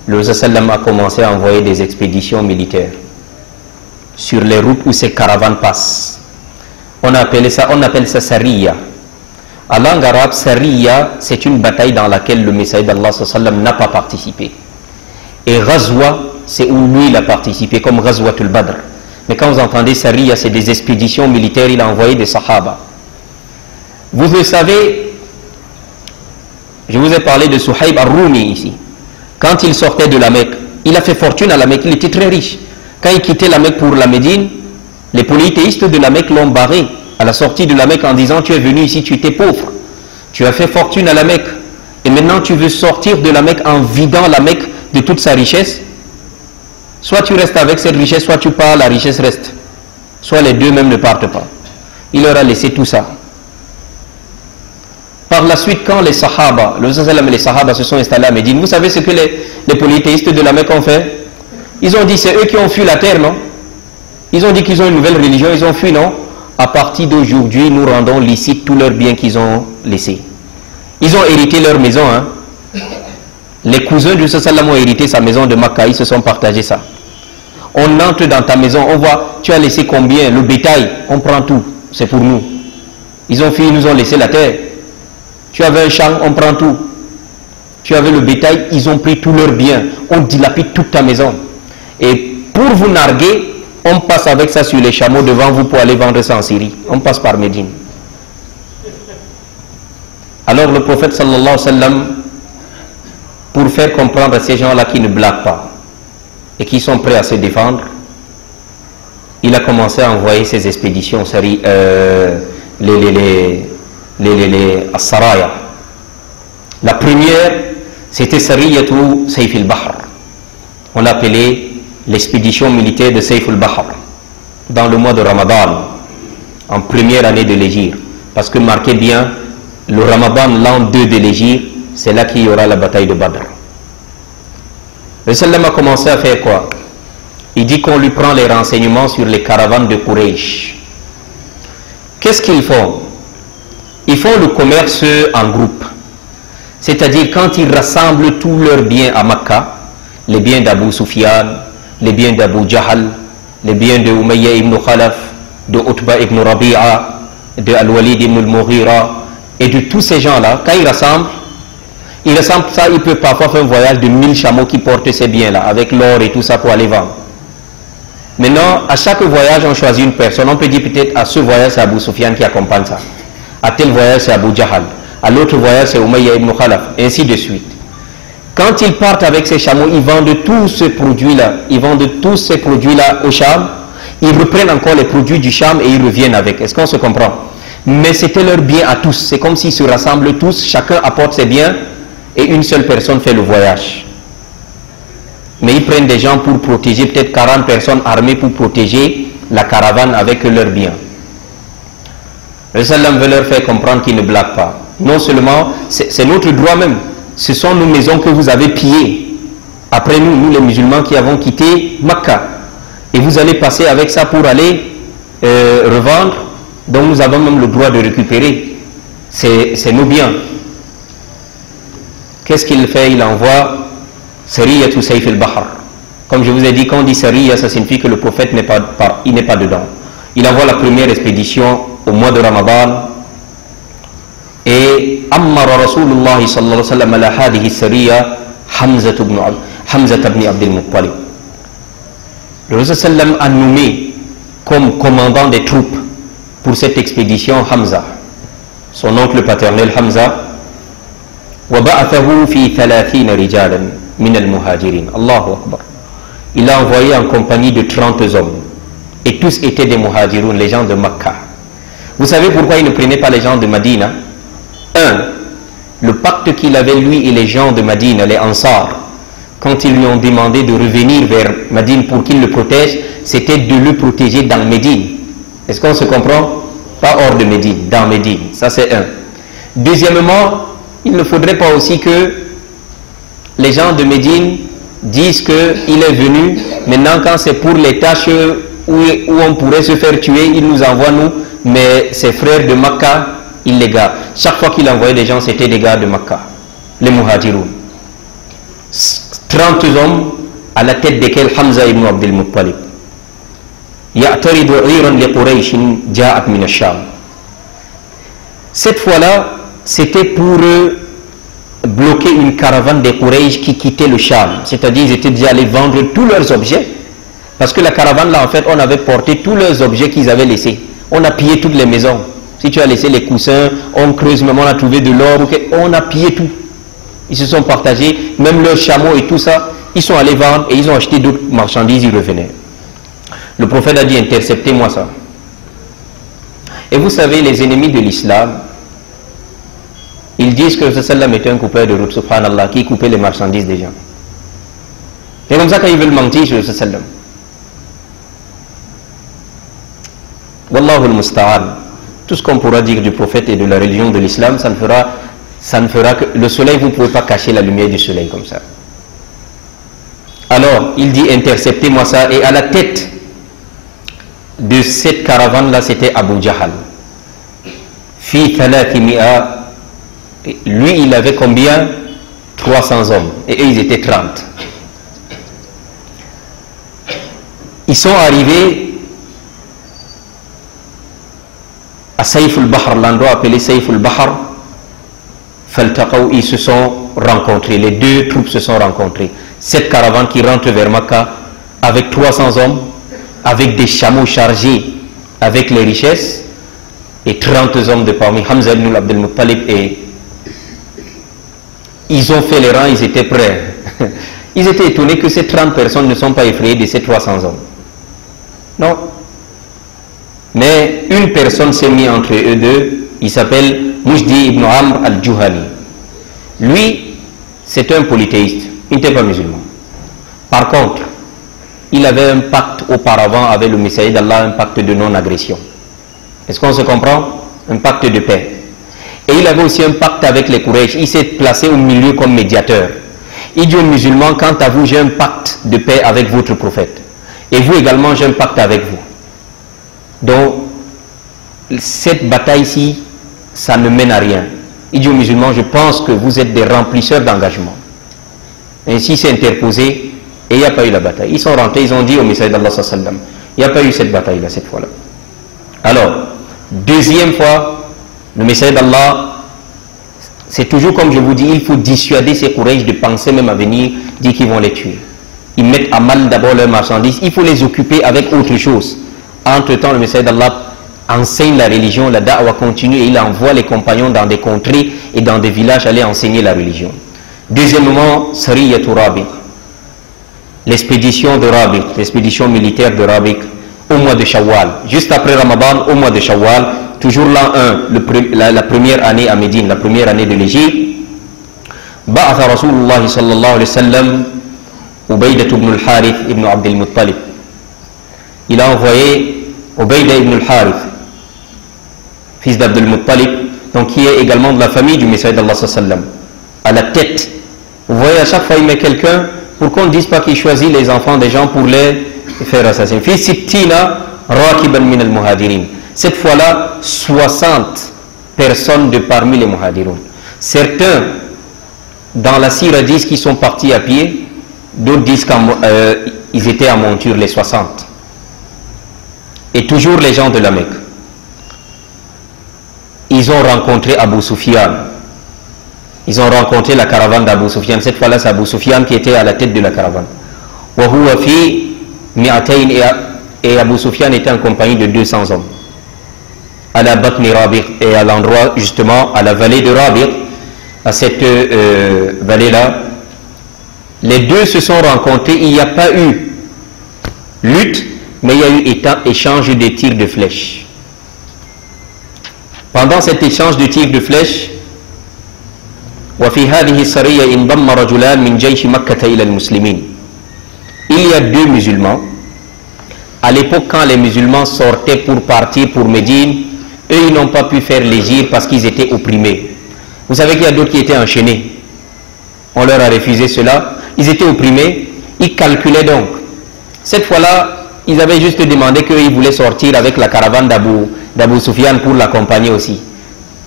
Le Prophète sallam a commencé à envoyer des expéditions militaires sur les routes où ces caravanes passent. On appelle ça Sariya. En langue arabe, Sariya, c'est une bataille dans laquelle le Messager d'Allah sallam n'a pas participé. Et Ghazwa, c'est où lui il a participé, comme Ghazwatul Badr. Mais quand vous entendez Sariya, c'est des expéditions militaires, il a envoyé des Sahaba. Vous le savez, je vous ai parlé de Suhaib al-Rumi ici. Quand il sortait de la Mecque, il a fait fortune à la Mecque, il était très riche. Quand il quittait la Mecque pour la Médine, les polythéistes de la Mecque l'ont barré à la sortie de la Mecque en disant: tu es venu ici, tu étais pauvre, tu as fait fortune à la Mecque, et maintenant tu veux sortir de la Mecque en vidant la Mecque de toute sa richesse. Soit tu restes avec cette richesse, soit tu pars, la richesse reste. Soit les deux même ne partent pas. Il leur a laissé tout ça. Par la suite, quand les Sahaba, les Sahaba se sont installés à Médine, vous savez ce que les polythéistes de la Mecque ont fait? Ils ont dit: c'est eux qui ont fui la terre, non? Ils ont dit qu'ils ont une nouvelle religion, ils ont fui, non? À partir d'aujourd'hui, nous rendons licite tous leurs biens qu'ils ont laissés. Ils ont hérité leur maison, hein? Les cousins du sallam ont hérité sa maison de Makkah, ils se sont partagés ça. On entre dans ta maison, on voit, tu as laissé combien? Le bétail, on prend tout, c'est pour nous. Ils ont fui, ils nous ont laissé la terre. Tu avais un champ, on prend tout. Tu avais le bétail, ils ont pris tous leurs biens. On dilapide toute ta maison. Et pour vous narguer, on passe avec ça sur les chameaux devant vous pour aller vendre ça en Syrie. On passe par Médine. Alors le prophète sallallahu alayhi wa sallam, pour faire comprendre à ces gens-là qui ne blaguent pas et qui sont prêts à se défendre, il a commencé à envoyer ses expéditions, les As-Saraya. La première, c'était Sariyatu Sayf al-Bahr. On l'appelait l'expédition militaire de Sayf al-Bahr, dans le mois de Ramadan, en première année de l'Hégire. Parce que marquez bien, le Ramadan, l'an 2 de l'Hégire, c'est là qu'il y aura la bataille de Badr. Le sallam a commencé à faire quoi? Il dit qu'on lui prend les renseignements sur les caravanes de Quraysh. Qu'est-ce qu'ils font? Ils font le commerce en groupe. C'est-à-dire quand ils rassemblent tous leurs biens à Makkah, les biens d'Abu Sufyan, les biens d'Abu Jahal, les biens de Umayya ibn Khalaf, de Utba ibn Rabi'a, de Al-Walid ibn al-Mughira, et de tous ces gens-là, quand ils rassemblent ça, ils peuvent parfois faire un voyage de 1000 chameaux qui portent ces biens-là, avec l'or et tout ça pour aller vendre. Maintenant, à chaque voyage, on choisit une personne. On peut dire peut-être à ce voyage, c'est Abu Sufyan qui accompagne ça. À tel voyage, c'est Abu Jahal. À l'autre voyage, c'est Umayya ibn Khalaf, ainsi de suite. Quand ils partent avec ces chameaux, ils vendent tous ces produits-là. Ils vendent tous ces produits-là au Cham. Ils reprennent encore les produits du Cham et ils reviennent avec. Est-ce qu'on se comprend? Mais c'était leur bien à tous. C'est comme s'ils se rassemblent tous, chacun apporte ses biens et une seule personne fait le voyage. Mais ils prennent des gens pour protéger, peut-être 40 personnes armées pour protéger la caravane avec leurs biens. Le sallam veut leur faire comprendre qu'ils ne blaguent pas. Non seulement, c'est notre droit même. Ce sont nos maisons que vous avez pillées. Après nous les musulmans qui avons quitté Makkah. Et vous allez passer avec ça pour aller revendre. Donc nous avons même le droit de récupérer. C'est nos biens. Qu'est-ce qu'il fait? Il envoie Sariyatu Sayf al-Bahr. Comme je vous ai dit, quand on dit Sariya, ça signifie que le prophète n'est pas dedans. Il envoie la première expédition au mois de Ramadan. Et Ammara Rasulullah sallallahu alayhi wa sallam ala hadihi Sariya Hamza ibn Abdul Muttalib. Le Rasul sallam a nommé comme commandant des troupes pour cette expédition Hamza, son oncle paternel Hamza. وَبَعَثَهُ فِي 30 رِجَالًا مِنَ الْمُهَاجِرِينَ. Allahu Akbar. Il a envoyé en compagnie de 30 hommes. Et tous étaient des muhajiroun, les gens de Makkah. Vous savez pourquoi il ne prenait pas les gens de Madina? Le pacte qu'il avait lui et les gens de Madina, les Ansar, quand ils lui ont demandé de revenir vers Médine pour qu'il le protège, c'était de le protéger dans Médine. Est-ce qu'on se comprend? Pas hors de Médine, dans Médine. Ça c'est un. Deuxièmement, il ne faudrait pas aussi que les gens de Médine disent qu'il est venu, maintenant quand c'est pour les tâches où on pourrait se faire tuer, il nous envoie nous, mais ses frères de Makkah, il les garde. Chaque fois qu'il envoyait des gens, c'était des gars de Makkah, les Muhajiroun. 30 hommes à la tête desquels Hamza ibn Abdul Muttalib. Cette fois-là, c'était pour bloquer une caravane des Quraysh qui quittait le Sham. C'est-à-dire ils étaient déjà allés vendre tous leurs objets. Parce que la caravane là, en fait, on avait porté tous leurs objets qu'ils avaient laissés. On a pillé toutes les maisons. Si tu as laissé les coussins, on creuse, même on a trouvé de l'or, on a pillé tout. Ils se sont partagés, même leurs chameaux et tout ça, ils sont allés vendre et ils ont acheté d'autres marchandises, ils revenaient. Le prophète a dit, interceptez-moi ça. Et vous savez, les ennemis de l'islam, ils disent que le sallam était un coupeur de route, subhanallah, qui coupait les marchandises des gens. C'est comme ça qu'ils veulent mentir sur le sallam. Wallahu al-musta'an. Tout ce qu'on pourra dire du prophète et de la religion de l'islam, ça ne fera que le soleil, vous ne pouvez pas cacher la lumière du soleil comme ça. Alors, il dit interceptez-moi ça, et à la tête de cette caravane-là, c'était Abu Jahal. Fi thalathimi'a. Lui, il avait combien? 300 hommes. Et eux, ils étaient 30. Ils sont arrivés à Saïf al-Bahr, l'endroit appelé Saïf al-Bahr. Faltaqaw, ils se sont rencontrés. Les deux troupes se sont rencontrées. Cette caravane qui rentre vers Makkah avec 300 hommes, avec des chameaux chargés avec les richesses, et 30 hommes de parmi Hamza ibn Abdul Muttalib, et ils ont fait les rangs, ils étaient prêts. Ils étaient étonnés que ces 30 personnes ne sont pas effrayées de ces 300 hommes. Non. Mais une personne s'est mise entre eux deux, il s'appelle Mujdi ibn Amr al-Juhani. Lui, c'est un polythéiste, il n'était pas musulman. Par contre, il avait un pacte auparavant avec le Messager d'Allah, un pacte de non-agression. Est-ce qu'on se comprend? Un pacte de paix. Et il avait aussi un pacte avec les Quraysh. Il s'est placé au milieu comme médiateur. Il dit aux musulmans, quant à vous, j'ai un pacte de paix avec votre prophète. Et vous également, j'ai un pacte avec vous. Donc, cette bataille-ci, ça ne mène à rien. Il dit aux musulmans, je pense que vous êtes des remplisseurs d'engagement. Ainsi, s'est interposé et il n'y a pas eu la bataille. Ils sont rentrés, ils ont dit au messager d'Allah sallam, il n'y a pas eu cette bataille-là cette fois-là. Alors, deuxième fois, le messager d'Allah, c'est toujours comme je vous dis, il faut dissuader ces Quraysh de penser même à venir dire qu'ils vont les tuer. Ils mettent à mal d'abord leurs marchandises, il faut les occuper avec autre chose. Entre-temps, le messager d'Allah enseigne la religion, la da'wa continue, et il envoie les compagnons dans des contrées et dans des villages aller enseigner la religion. Deuxièmement, Sariyatu Rabiq, l'expédition de Rabiq, l'expédition militaire de Rabiq au mois de Shawwal, juste après Ramadan, au mois de Shawwal, toujours l'an 1, la première année à Médine, la première année de l'Égypte. Ba'atha Rasulullah sallallahu alayhi wa sallam Ubaydah ibn al-Harith ibn Abdul Muttalib. Il a envoyé Ubaydah ibn al-Harith, fils d'Abdul Muttalib, donc qui est également de la famille du messager d'Allah sallam, à la tête. Vous voyez, à chaque fois il met quelqu'un pour qu'on ne dise pas qu'il choisit les enfants des gens pour les faire assassiner. Fi sittina rakiban min al-muhadirin. Cette fois-là, 60 personnes de parmi les muhadirun. Certains dans la Sira disent qu'ils sont partis à pied, d'autres disent qu'ils étaient en monture, les 60. Et toujours les gens de la Mecque. Ils ont rencontré Abu Sufyan. Ils ont rencontré la caravane d'Abu Sufyan. Cette fois-là, c'est Abu Sufyan qui était à la tête de la caravane. Et Abu Sufyan était en compagnie de 200 hommes. À la Batni Rabiq, et à l'endroit justement, à la vallée de Rabiq, à cette vallée-là, les deux se sont rencontrés. Il n'y a pas eu lutte, mais il y a eu échange de tirs de flèches. Pendant cet échange de tirs de flèches, il y a deux musulmans. À l'époque, quand les musulmans sortaient pour partir pour Médine, eux, ils n'ont pas pu faire l'hégire parce qu'ils étaient opprimés. Vous savez qu'il y a d'autres qui étaient enchaînés. On leur a refusé cela. Ils étaient opprimés. Ils calculaient donc. Cette fois-là, ils avaient juste demandé qu'ils voulaient sortir avec la caravane d'Abu Sufyan pour l'accompagner aussi.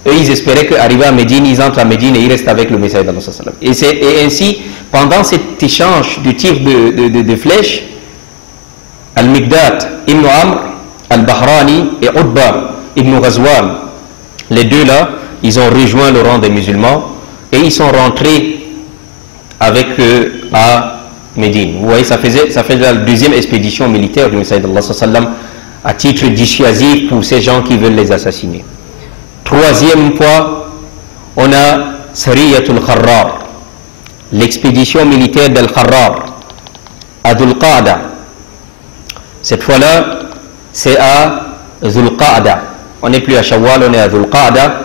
Eux, ils espéraient qu'arrivés à Médine, ils entrent à Médine et ils restent avec le messager d'Allah. Et ainsi, pendant cet échange de tirs de flèches, Al-Miqdad ibn Amr, Al-Bahrani et Utba ibn Ghazwan, les deux là, ils ont rejoint le rang des musulmans et ils sont rentrés avec eux à Médine. Vous voyez, ça faisait la deuxième expédition militaire du messager d'Allah à titre dissuasif pour ces gens qui veulent les assassiner. Troisième fois, on a Sariyatul Kharrar, l'expédition militaire d'Al-Kharrar à Dhul Qa'da. Cette fois-là, c'est à Dhul Qa'da. On n'est plus à Shawwal, on est à Dhul Qa'da.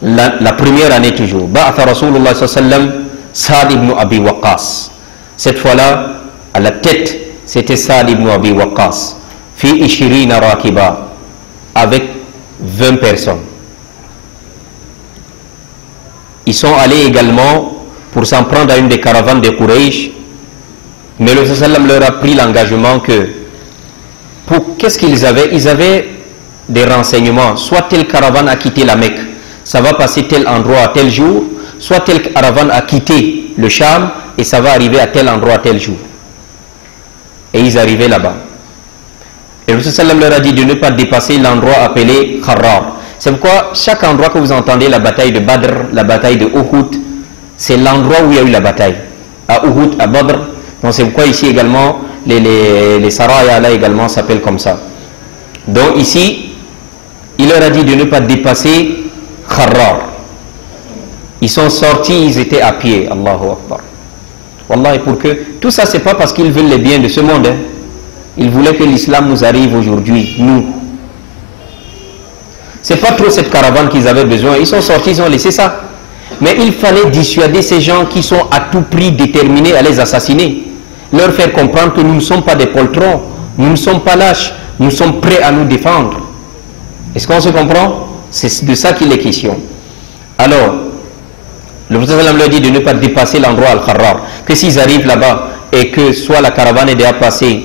La première année toujours. Ba'atha Rasulullah sallam Sa'd ibn Abi Waqqas. Cette fois-là, à la tête, c'était Sa'd ibn Abi Waqqas. Fi Ishirina Rakiba, avec 20 personnes. Ils sont allés également pour s'en prendre à une des caravanes de Quraysh, mais le sallam leur a pris l'engagement que, qu'est-ce qu'ils avaient? Ils avaient des renseignements, soit telle caravane a quitté la Mecque, ça va passer tel endroit à tel jour, soit telle caravane a quitté le Sham et ça va arriver à tel endroit à tel jour. Et ils arrivaient là-bas. Et le sallam leur a dit de ne pas dépasser l'endroit appelé Kharrar. C'est pourquoi chaque endroit que vous entendez, la bataille de Badr, la bataille de Uhud, c'est l'endroit où il y a eu la bataille. À Uhud, à Badr. Donc c'est pourquoi ici également, les Saraya là également s'appellent comme ça. Donc ici, il leur a dit de ne pas dépasser Kharrar. Ils sont sortis, ils étaient à pied. Allahu Akbar. Wallah, et pour que tout ça, c'est pas parce qu'ils veulent le bien de ce monde. Hein. Ils voulaient que l'islam nous arrive aujourd'hui, nous. C'est pas trop cette caravane qu'ils avaient besoin. Ils sont sortis, ils ont laissé ça. Mais il fallait dissuader ces gens qui sont à tout prix déterminés à les assassiner. Leur faire comprendre que nous ne sommes pas des poltrons, nous ne sommes pas lâches, nous sommes prêts à nous défendre. Est-ce qu'on se comprend? C'est de ça qu'il est question. Alors, le prophète leur dit de ne pas dépasser l'endroit Al-Kharrar. Que s'ils arrivent là-bas et que soit la caravane est déjà passée,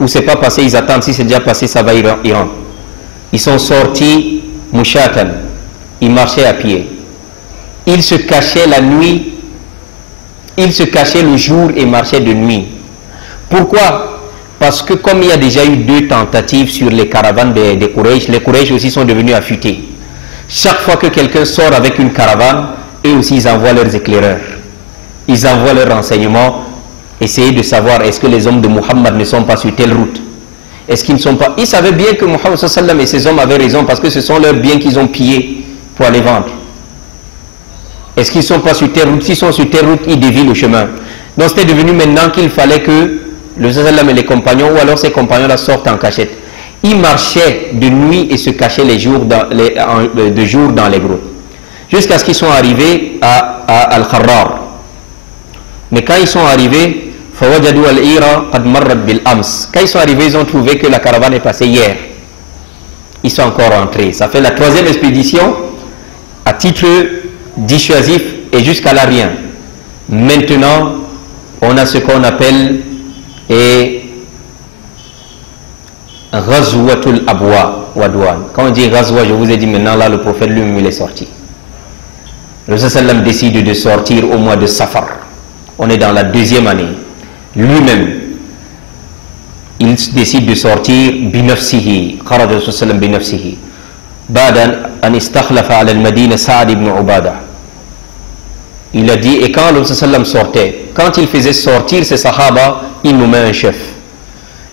ou c'est pas passé, ils attendent, si c'est déjà passé, ça va Iran. Ils sont sortis Mouchatan, ils marchaient à pied. Ils se cachaient la nuit, ils se cachaient le jour et marchaient de nuit. Pourquoi? Parce que comme il y a déjà eu 2 tentatives sur les caravanes des Quraysh, les Quraysh aussi sont devenus affûtés. Chaque fois que quelqu'un sort avec une caravane, eux aussi ils envoient leurs éclaireurs. Ils envoient leurs renseignements, essayer de savoir est-ce que les hommes de Muhammad ne sont pas sur telle route. Est-ce qu'ils ne sont pas... Ils savaient bien que Muhammad sallam et ses hommes avaient raison parce que ce sont leurs biens qu'ils ont pillés pour aller vendre. Est-ce qu'ils ne sont pas sur telle route? S'ils sont sur telle route, ils dévient le chemin. Donc c'était devenu maintenant qu'il fallait que le sallam et les compagnons, ou alors ces compagnons-là, sortent en cachette. Ils marchaient de nuit et se cachaient de jour dans les grottes. Jusqu'à ce qu'ils sont arrivés à Al-Kharrar. Mais quand ils sont arrivés, quand ils sont arrivés, ils ont trouvé que la caravane est passée hier. Ils sont encore rentrés. Ça fait la 3e expédition à titre dissuasif et jusqu'à là rien. Maintenant, on a ce qu'on appelle Ghazwatul Abwa Wadwan. Quand on dit Ghazwa, je vous ai dit maintenant là, le prophète lui-même il est sorti. Le sallam décide de sortir au mois de Safar. On est dans la 2e année. Lui-même, il décide de sortir binafsihi, kharaja sallam binafsihi. Badan an istakhlafa ala al-Madina Sa'd ibn Ubada. Il a dit, et quand le sallam sortait, quand il faisait sortir ses sahaba, il nommait un chef.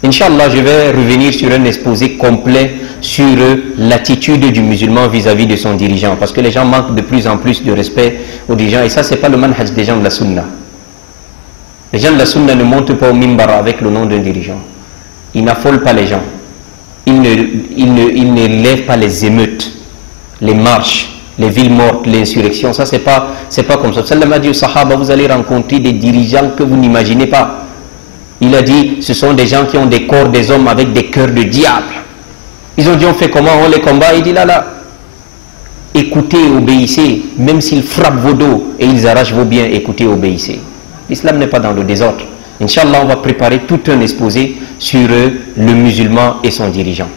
Inch'Allah, je vais revenir sur un exposé complet sur l'attitude du musulman vis-à-vis de son dirigeant, parce que les gens manquent de plus en plus de respect aux dirigeants, et ça, c'est pas le manhaj des gens de la sunna. Les gens de la sunna ne montent pas au mimbar avec le nom d'un dirigeant. Ils n'affolent pas les gens. Ils ne lèvent pas les émeutes, les marches, les villes mortes, l'insurrection. Ça, c'est pas comme ça. Sallam a dit aux Sahaba, vous allez rencontrer des dirigeants que vous n'imaginez pas. Il a dit, ce sont des gens qui ont des corps des hommes avec des cœurs de diable. Ils ont dit, on fait comment? On les combat? Il dit, là. écoutez, obéissez, même s'ils frappent vos dos et ils arrachent vos biens, écoutez, obéissez. L'islam n'est pas dans le désordre. Inch'Allah, on va préparer tout un exposé sur le musulman et son dirigeant,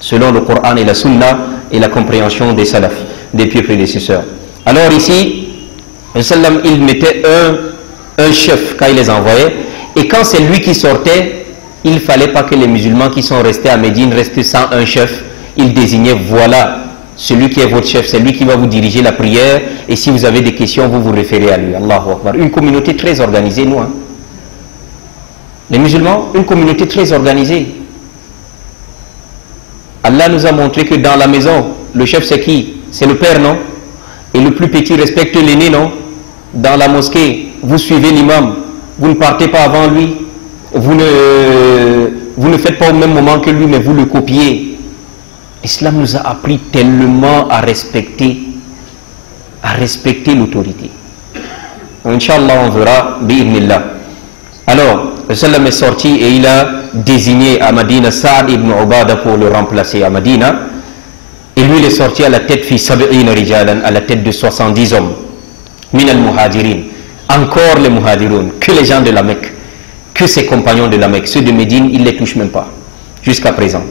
selon le Coran et la Sunna et la compréhension des salafs, des pieux prédécesseurs. Alors ici, il mettait un chef quand il les envoyait, et quand c'est lui qui sortait, il ne fallait pas que les musulmans qui sont restés à Médine restent sans un chef. Il désignait, voilà, celui qui est votre chef, c'est lui qui va vous diriger la prière, et si vous avez des questions, vous vous référez à lui. Allahu Akbar. Une communauté très organisée, nous. Les musulmans, une communauté très organisée. Allah nous a montré que dans la maison, le chef c'est qui? C'est le père, non? Et le plus petit respecte l'aîné, non? Dans la mosquée, vous suivez l'imam, vous ne partez pas avant lui, vous ne faites pas au même moment que lui, mais vous le copiez. L'islam nous a appris tellement à respecter l'autorité. Inch'Allah, on verra, bi'idnillah. Alors, le sallam est sorti et il a désigné à Madina Saad ibn Ubada pour le remplacer à Madina. Et lui, il est sorti à la tête fi sab'ina rijalan, à la tête de 70 hommes. Min al-muhajirin. Encore les muhajirun, que les gens de la Mecque, que ses compagnons de la Mecque. Ceux de Médine, il ne les touche même pas, jusqu'à présent.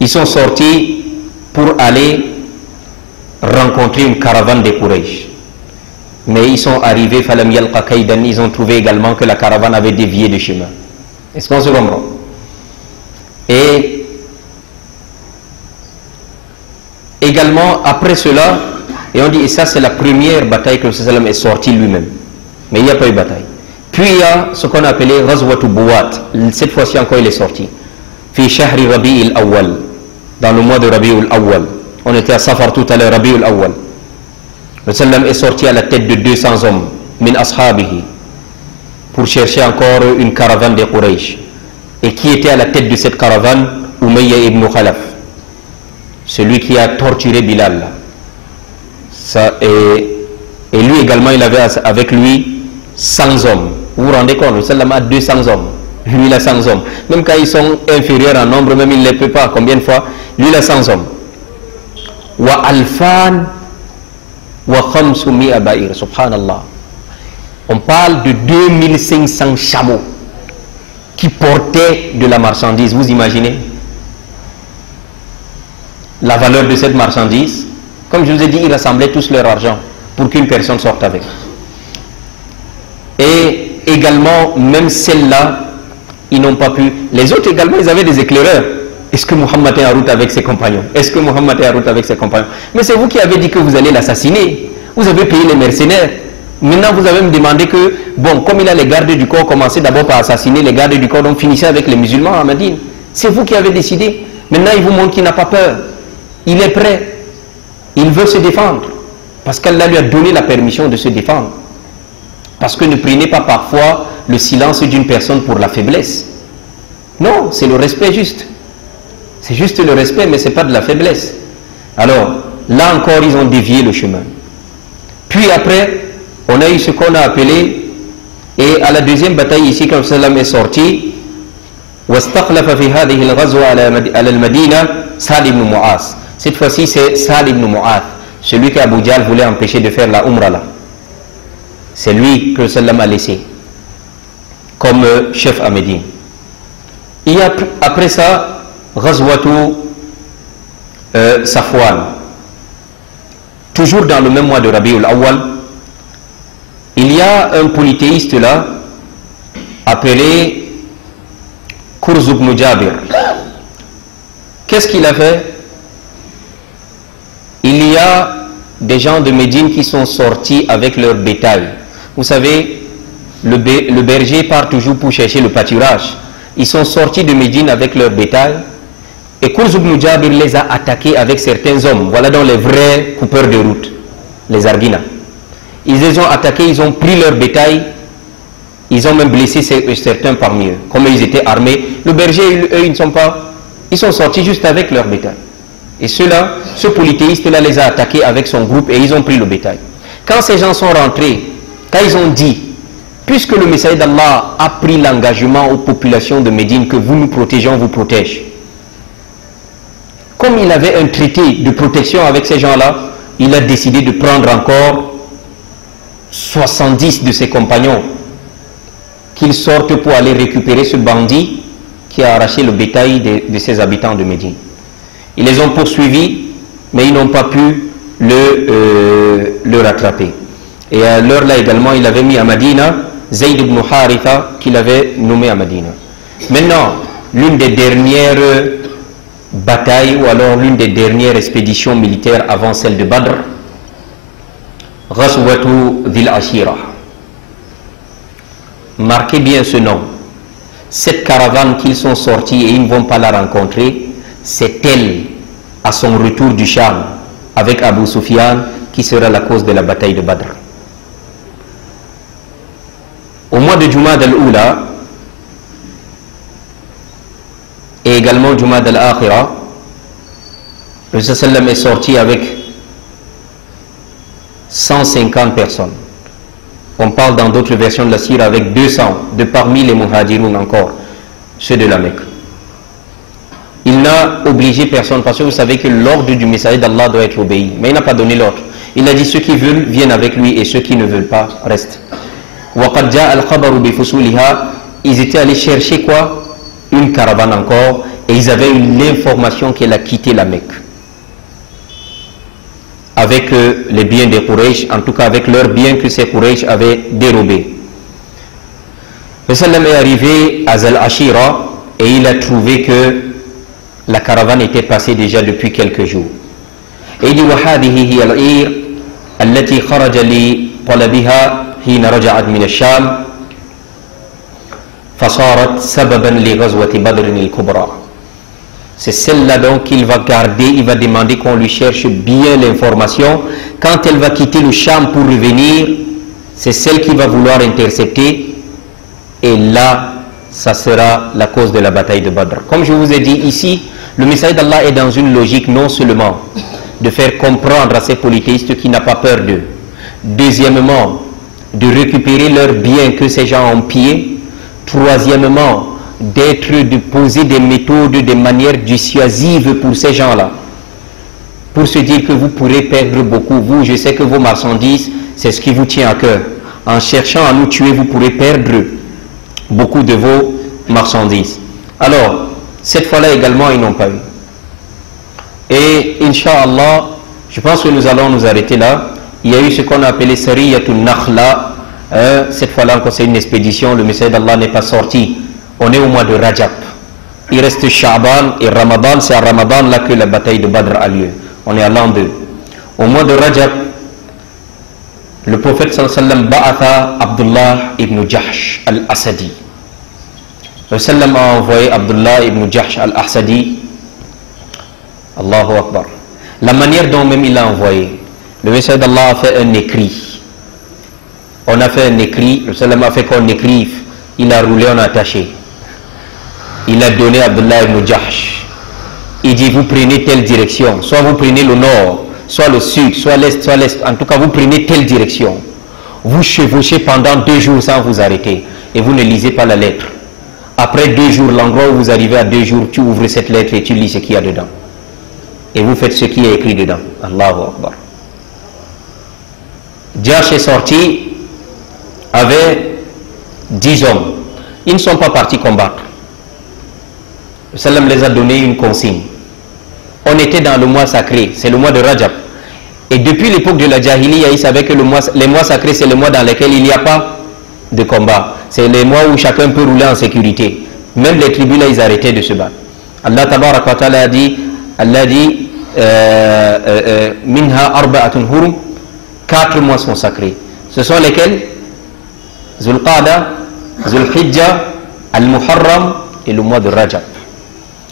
Ils sont sortis pour aller rencontrer une caravane des Quraysh. Mais ils sont arrivés, falam yalqa kaydan, ils ont trouvé également que la caravane avait dévié de chemin. Est-ce qu'on se comprend? Et également, après cela, et on dit, et ça c'est la première bataille que le sallam est sorti lui-même. Mais il n'y a pas eu de bataille. Puis il y a ce qu'on a appelé Ghazwatu Buwat. Cette fois-ci encore il est sorti. Fi shahri Rabi'il Awwal. Dans le mois de Rabi'ul Awwal. On était à Safar tout à l'heure, Rabi'ul Awwal. Le sallam est sorti à la tête de 200 hommes, min ashabihi, pour chercher encore une caravane des Quraysh. Et qui était à la tête de cette caravane? Umayya ibn Khalaf, celui qui a torturé Bilal. Et lui également, il avait avec lui 100 hommes. Vous vous rendez compte, le sallam a 200 hommes. Lui, il a 100 hommes. Même quand ils sont inférieurs en nombre, même il ne les peut pas. Combien de fois? Lui, il a 100 hommes. Wa alfan wa khamsumi'a ba'ir. Subhanallah. On parle de 2500 chameaux qui portaient de la marchandise. Vous imaginez la valeur de cette marchandise? Comme je vous ai dit, ils rassemblaient tous leur argent pour qu'une personne sorte avec. Et également, même celle-là, ils n'ont pas pu. Les autres également, ils avaient des éclaireurs. Est-ce que Muhammad est en route avec ses compagnons? Est-ce que Muhammad est en route avec ses compagnons? Mais c'est vous qui avez dit que vous allez l'assassiner. Vous avez payé les mercenaires. Maintenant, vous avez me demandé que, bon, comme il a les gardes du corps, commencez d'abord par assassiner les gardes du corps, donc finissez avec les musulmans à Médine. C'est vous qui avez décidé. Maintenant, il vous montre qu'il n'a pas peur. Il est prêt. Il veut se défendre. Parce qu'Allah lui a donné la permission de se défendre. Parce que ne prenez pas parfois le silence d'une personne pour la faiblesse. Non, c'est le respect juste. C'est juste le respect, mais ce n'est pas de la faiblesse. Alors, là encore, ils ont dévié le chemin. Puis après, on a eu ce qu'on a appelé, et à la deuxième bataille ici, quand le sallam est sorti, cette fois-ci, c'est Sa'd ibn Mu'adh, celui qu'Abu Jahl voulait empêcher de faire la Umrah là. C'est lui que le sallam a laissé comme chef à Médine. Il y a après ça, Ghazwatu Safwan. Toujours dans le même mois de Rabi'ul Awwal, il y a un polythéiste là, appelé Kurz ibn Jabir. Qu'est-ce qu'il a fait? Il y a des gens de Médine qui sont sortis avec leur bétail. Vous savez, le berger part toujours pour chercher le pâturage. Ils sont sortis de Médine avec leur bétail. Et Kurz ibn Jabir les a attaqués avec certains hommes. Voilà donc les vrais coupeurs de route, les Arguina. Ils les ont attaqués, ils ont pris leur bétail. Ils ont même blessé certains parmi eux. Comme ils étaient armés, le berger, eux, ils ne sont pas... Ils sont sortis juste avec leur bétail. Et ceux-là, ce polythéiste-là les a attaqués avec son groupe et ils ont pris le bétail. Quand ces gens sont rentrés, quand ils ont dit, puisque le messager d'Allah a pris l'engagement aux populations de Médine que vous nous protégez, on vous protège. Comme il avait un traité de protection avec ces gens-là, il a décidé de prendre encore 70 de ses compagnons, qu'ils sortent pour aller récupérer ce bandit qui a arraché le bétail de ses habitants de Médine. Ils les ont poursuivis, mais ils n'ont pas pu le rattraper. Et à l'heure là également, il avait mis à Medina Zayd ibn Haritha, qu'il avait nommé à Medina. Maintenant, l'une des dernières batailles, ou alors l'une des dernières expéditions militaires avant celle de Badr, Ghazwatu Dhil Ashira. Marquez bien ce nom. Cette caravane qu'ils sont sortis et ils ne vont pas la rencontrer, c'est elle, à son retour du Sham, avec Abu Sufyan, qui sera la cause de la bataille de Badr. Au mois de Jumad al-Oula, et également Jumad al-Akhira, le sallam est sorti avec 150 personnes. On parle dans d'autres versions de la Sira avec 200, de parmi les muhajiroun encore, ceux de la Mecque. Il n'a obligé personne, parce que vous savez que l'ordre du messager d'Allah doit être obéi. Mais il n'a pas donné l'ordre. Il a dit ceux qui veulent viennent avec lui et ceux qui ne veulent pas restent. Ils étaient allés chercher quoi? Une caravane encore, et ils avaient eu l'information qu'elle a quitté la Mecque. Avec les biens des Quraysh, en tout cas avec leurs biens que ces Quraysh avaient dérobés. Le sallam est arrivé à Zal Ashira et il a trouvé que la caravane était passée déjà depuis quelques jours. Et il dit وَهَذِهِ هِيَ الْعِيرُ الَّتِي خَرَجَ لِطَلَبِهَا حين رجعت من الشام فصارت سببا لغزوة بدر الكبرى. C'est celle-là donc qu'il va garder, il va demander qu'on lui cherche bien l'information. Quand elle va quitter le Sham pour revenir, c'est celle qui va vouloir intercepter. Et là, ça sera la cause de la bataille de Badr. Comme je vous ai dit ici, le messager d'Allah est dans une logique non seulement de faire comprendre à ces polythéistes qu'il n'a pas peur d'eux. Deuxièmement, de récupérer leurs biens que ces gens ont pillés. Troisièmement, de poser des méthodes, des manières dissuasives pour ces gens-là. Pour se dire que vous pourrez perdre beaucoup. Vous, je sais que vos marchandises, c'est ce qui vous tient à cœur. En cherchant à nous tuer, vous pourrez perdre beaucoup de vos marchandises. Alors, cette fois-là également, ils n'ont pas eu. Et, Inch'Allah, je pense que nous allons nous arrêter là. Il y a eu ce qu'on a appelé Sariyatun Nakhla. Cette fois-là encore, c'est une expédition. Le messager d'Allah n'est pas sorti. On est au mois de Rajab. Il reste Sha'ban et Ramadan. C'est à Ramadan là que la bataille de Badr a lieu. On est à l'an 2. Au mois de Rajab, le prophète sallallahu alayhi wa sallam ba'atha Abdullah ibn Jahsh al-Asadi. Le sallam a envoyé Abdullah ibn Jahsh al-Asadi. Allahu Akbar. La manière dont même il l'a envoyé, le messager d'Allah a fait un écrit. On a fait un écrit, le sallam a fait qu'on écrive. Il a roulé, on a attaché. Il a donné à Abdullah ibn Jahsh. Il dit, vous prenez telle direction. Soit vous prenez le nord, soit le sud, soit l'est, soit l'est. En tout cas, vous prenez telle direction. Vous chevauchez pendant 2 jours sans vous arrêter. Et vous ne lisez pas la lettre. Après 2 jours, l'endroit où vous arrivez à 2 jours, tu ouvres cette lettre et tu lis ce qu'il y a dedans. Et vous faites ce qui est écrit dedans. Allahu Akbar. Jahsh est sorti avec 10 hommes. Ils ne sont pas partis combattre. Le sallam les a donné une consigne. On était dans le mois sacré, c'est le mois de Rajab. Et depuis l'époque de la Jahiliya, ils savaient que les mois sacrés, c'est le mois dans lequel il n'y a pas de combat. C'est les mois où chacun peut rouler en sécurité. Même les tribus, là, ils arrêtaient de se battre. Allah tabarak wa ta'ala a dit, Allah dit, Minha arba'atun hurum, 4 mois sont sacrés. Ce sont lesquels? Zulqada, Zulhijja, Al-Muharram et le mois de Rajab.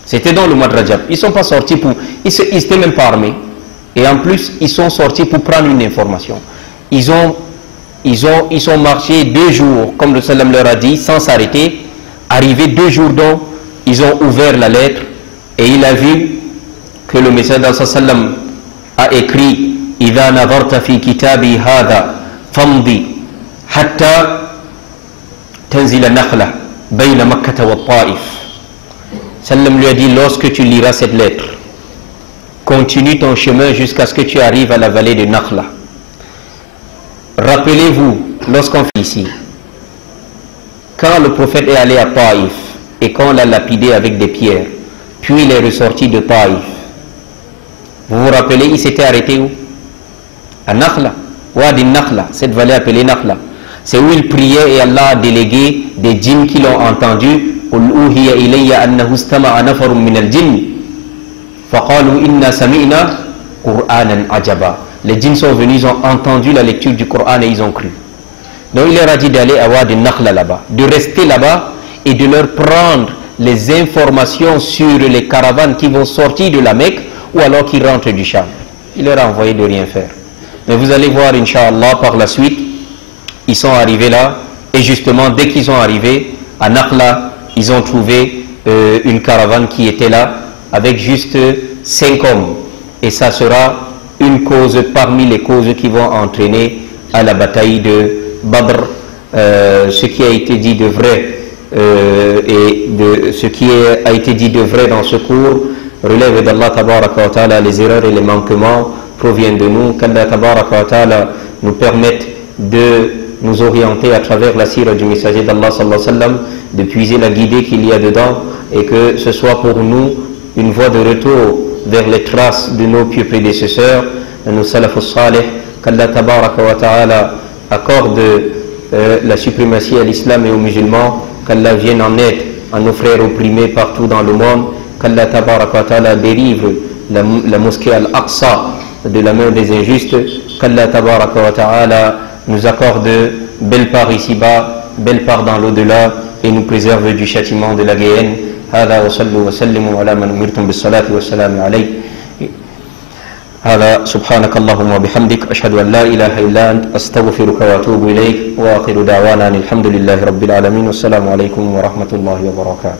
C'était dans le mois de Rajab. Ils ne sont pas sortis pour... Ils n'étaient même pas armés. Et en plus, ils sont sortis pour prendre une information. Ils sont marchés 2 jours, comme le sallam leur a dit, sans s'arrêter. Arrivés 2 jours donc, ils ont ouvert la lettre et il a vu que le messager d'Allah sallam a écrit « Idha nadarta fi kitabi hadha famdi hatta tanzila nakhla bayna Makkata wa Ta'if » Sallam lui a dit, lorsque tu liras cette lettre, continue ton chemin jusqu'à ce que tu arrives à la vallée de Nakhla. Rappelez-vous, lorsqu'on fait ici, quand le prophète est allé à Taïf et qu'on l'a lapidé avec des pierres, puis il est ressorti de Taïf, vous vous rappelez, il s'était arrêté où? À Nakhla, Wadi Nakhla, cette vallée appelée Nakhla. C'est où il priait et Allah a délégué des djinns qui l'ont entendu. Les djinns sont venus, ils ont entendu la lecture du Coran et ils ont cru. Donc il leur a dit d'aller à Wadi Nakhla là-bas, de rester là-bas et de leur prendre les informations sur les caravanes qui vont sortir de la Mecque ou alors qui rentrent du Cham. Il leur a envoyé de rien faire. Mais vous allez voir, Inch'Allah, par la suite, ils sont arrivés là, et justement, dès qu'ils sont arrivés à Nakhla, ils ont trouvé une caravane qui était là, avec juste 5 hommes. Et ça sera une cause parmi les causes qui vont entraîner à la bataille de Badr. Ce qui a été dit de vrai, ce qui a été dit de vrai dans ce cours, relève d'Allah tabaraka wa ta'ala, les erreurs et les manquements proviennent de nous, qu'Allah tabaraka wa ta'ala nous permette de nous orienter à travers la sira du messager d'Allah sallallahu alayhi wa sallam, de puiser la guidée qu'il y a dedans et que ce soit pour nous une voie de retour vers les traces de nos pieux prédécesseurs, nos salafus salih, qu'Allah tabaraka wa ta'ala accorde la suprématie à l'islam et aux musulmans, qu'Allah vienne en aide à nos frères opprimés partout dans le monde, qu'Allah tabaraka wa ta'ala dérive la mosquée Al-Aqsa de la main des injustes, qu'Allah tabaraka wa ta'ala nous accorde belle part ici-bas, belle part dans l'au-delà et nous préserve du châtiment de la géhenne. هذا وصلوا وسلموا على من أمرتم بالصلاة والسلام عليه. هذا سبحانك اللهم وبحمدك أشهد أن لا إله إلا أنت أستغفرك وأتوب إليك وآخر دعوانا الحمد لله رب العالمين والسلام عليكم ورحمة الله وبركاته.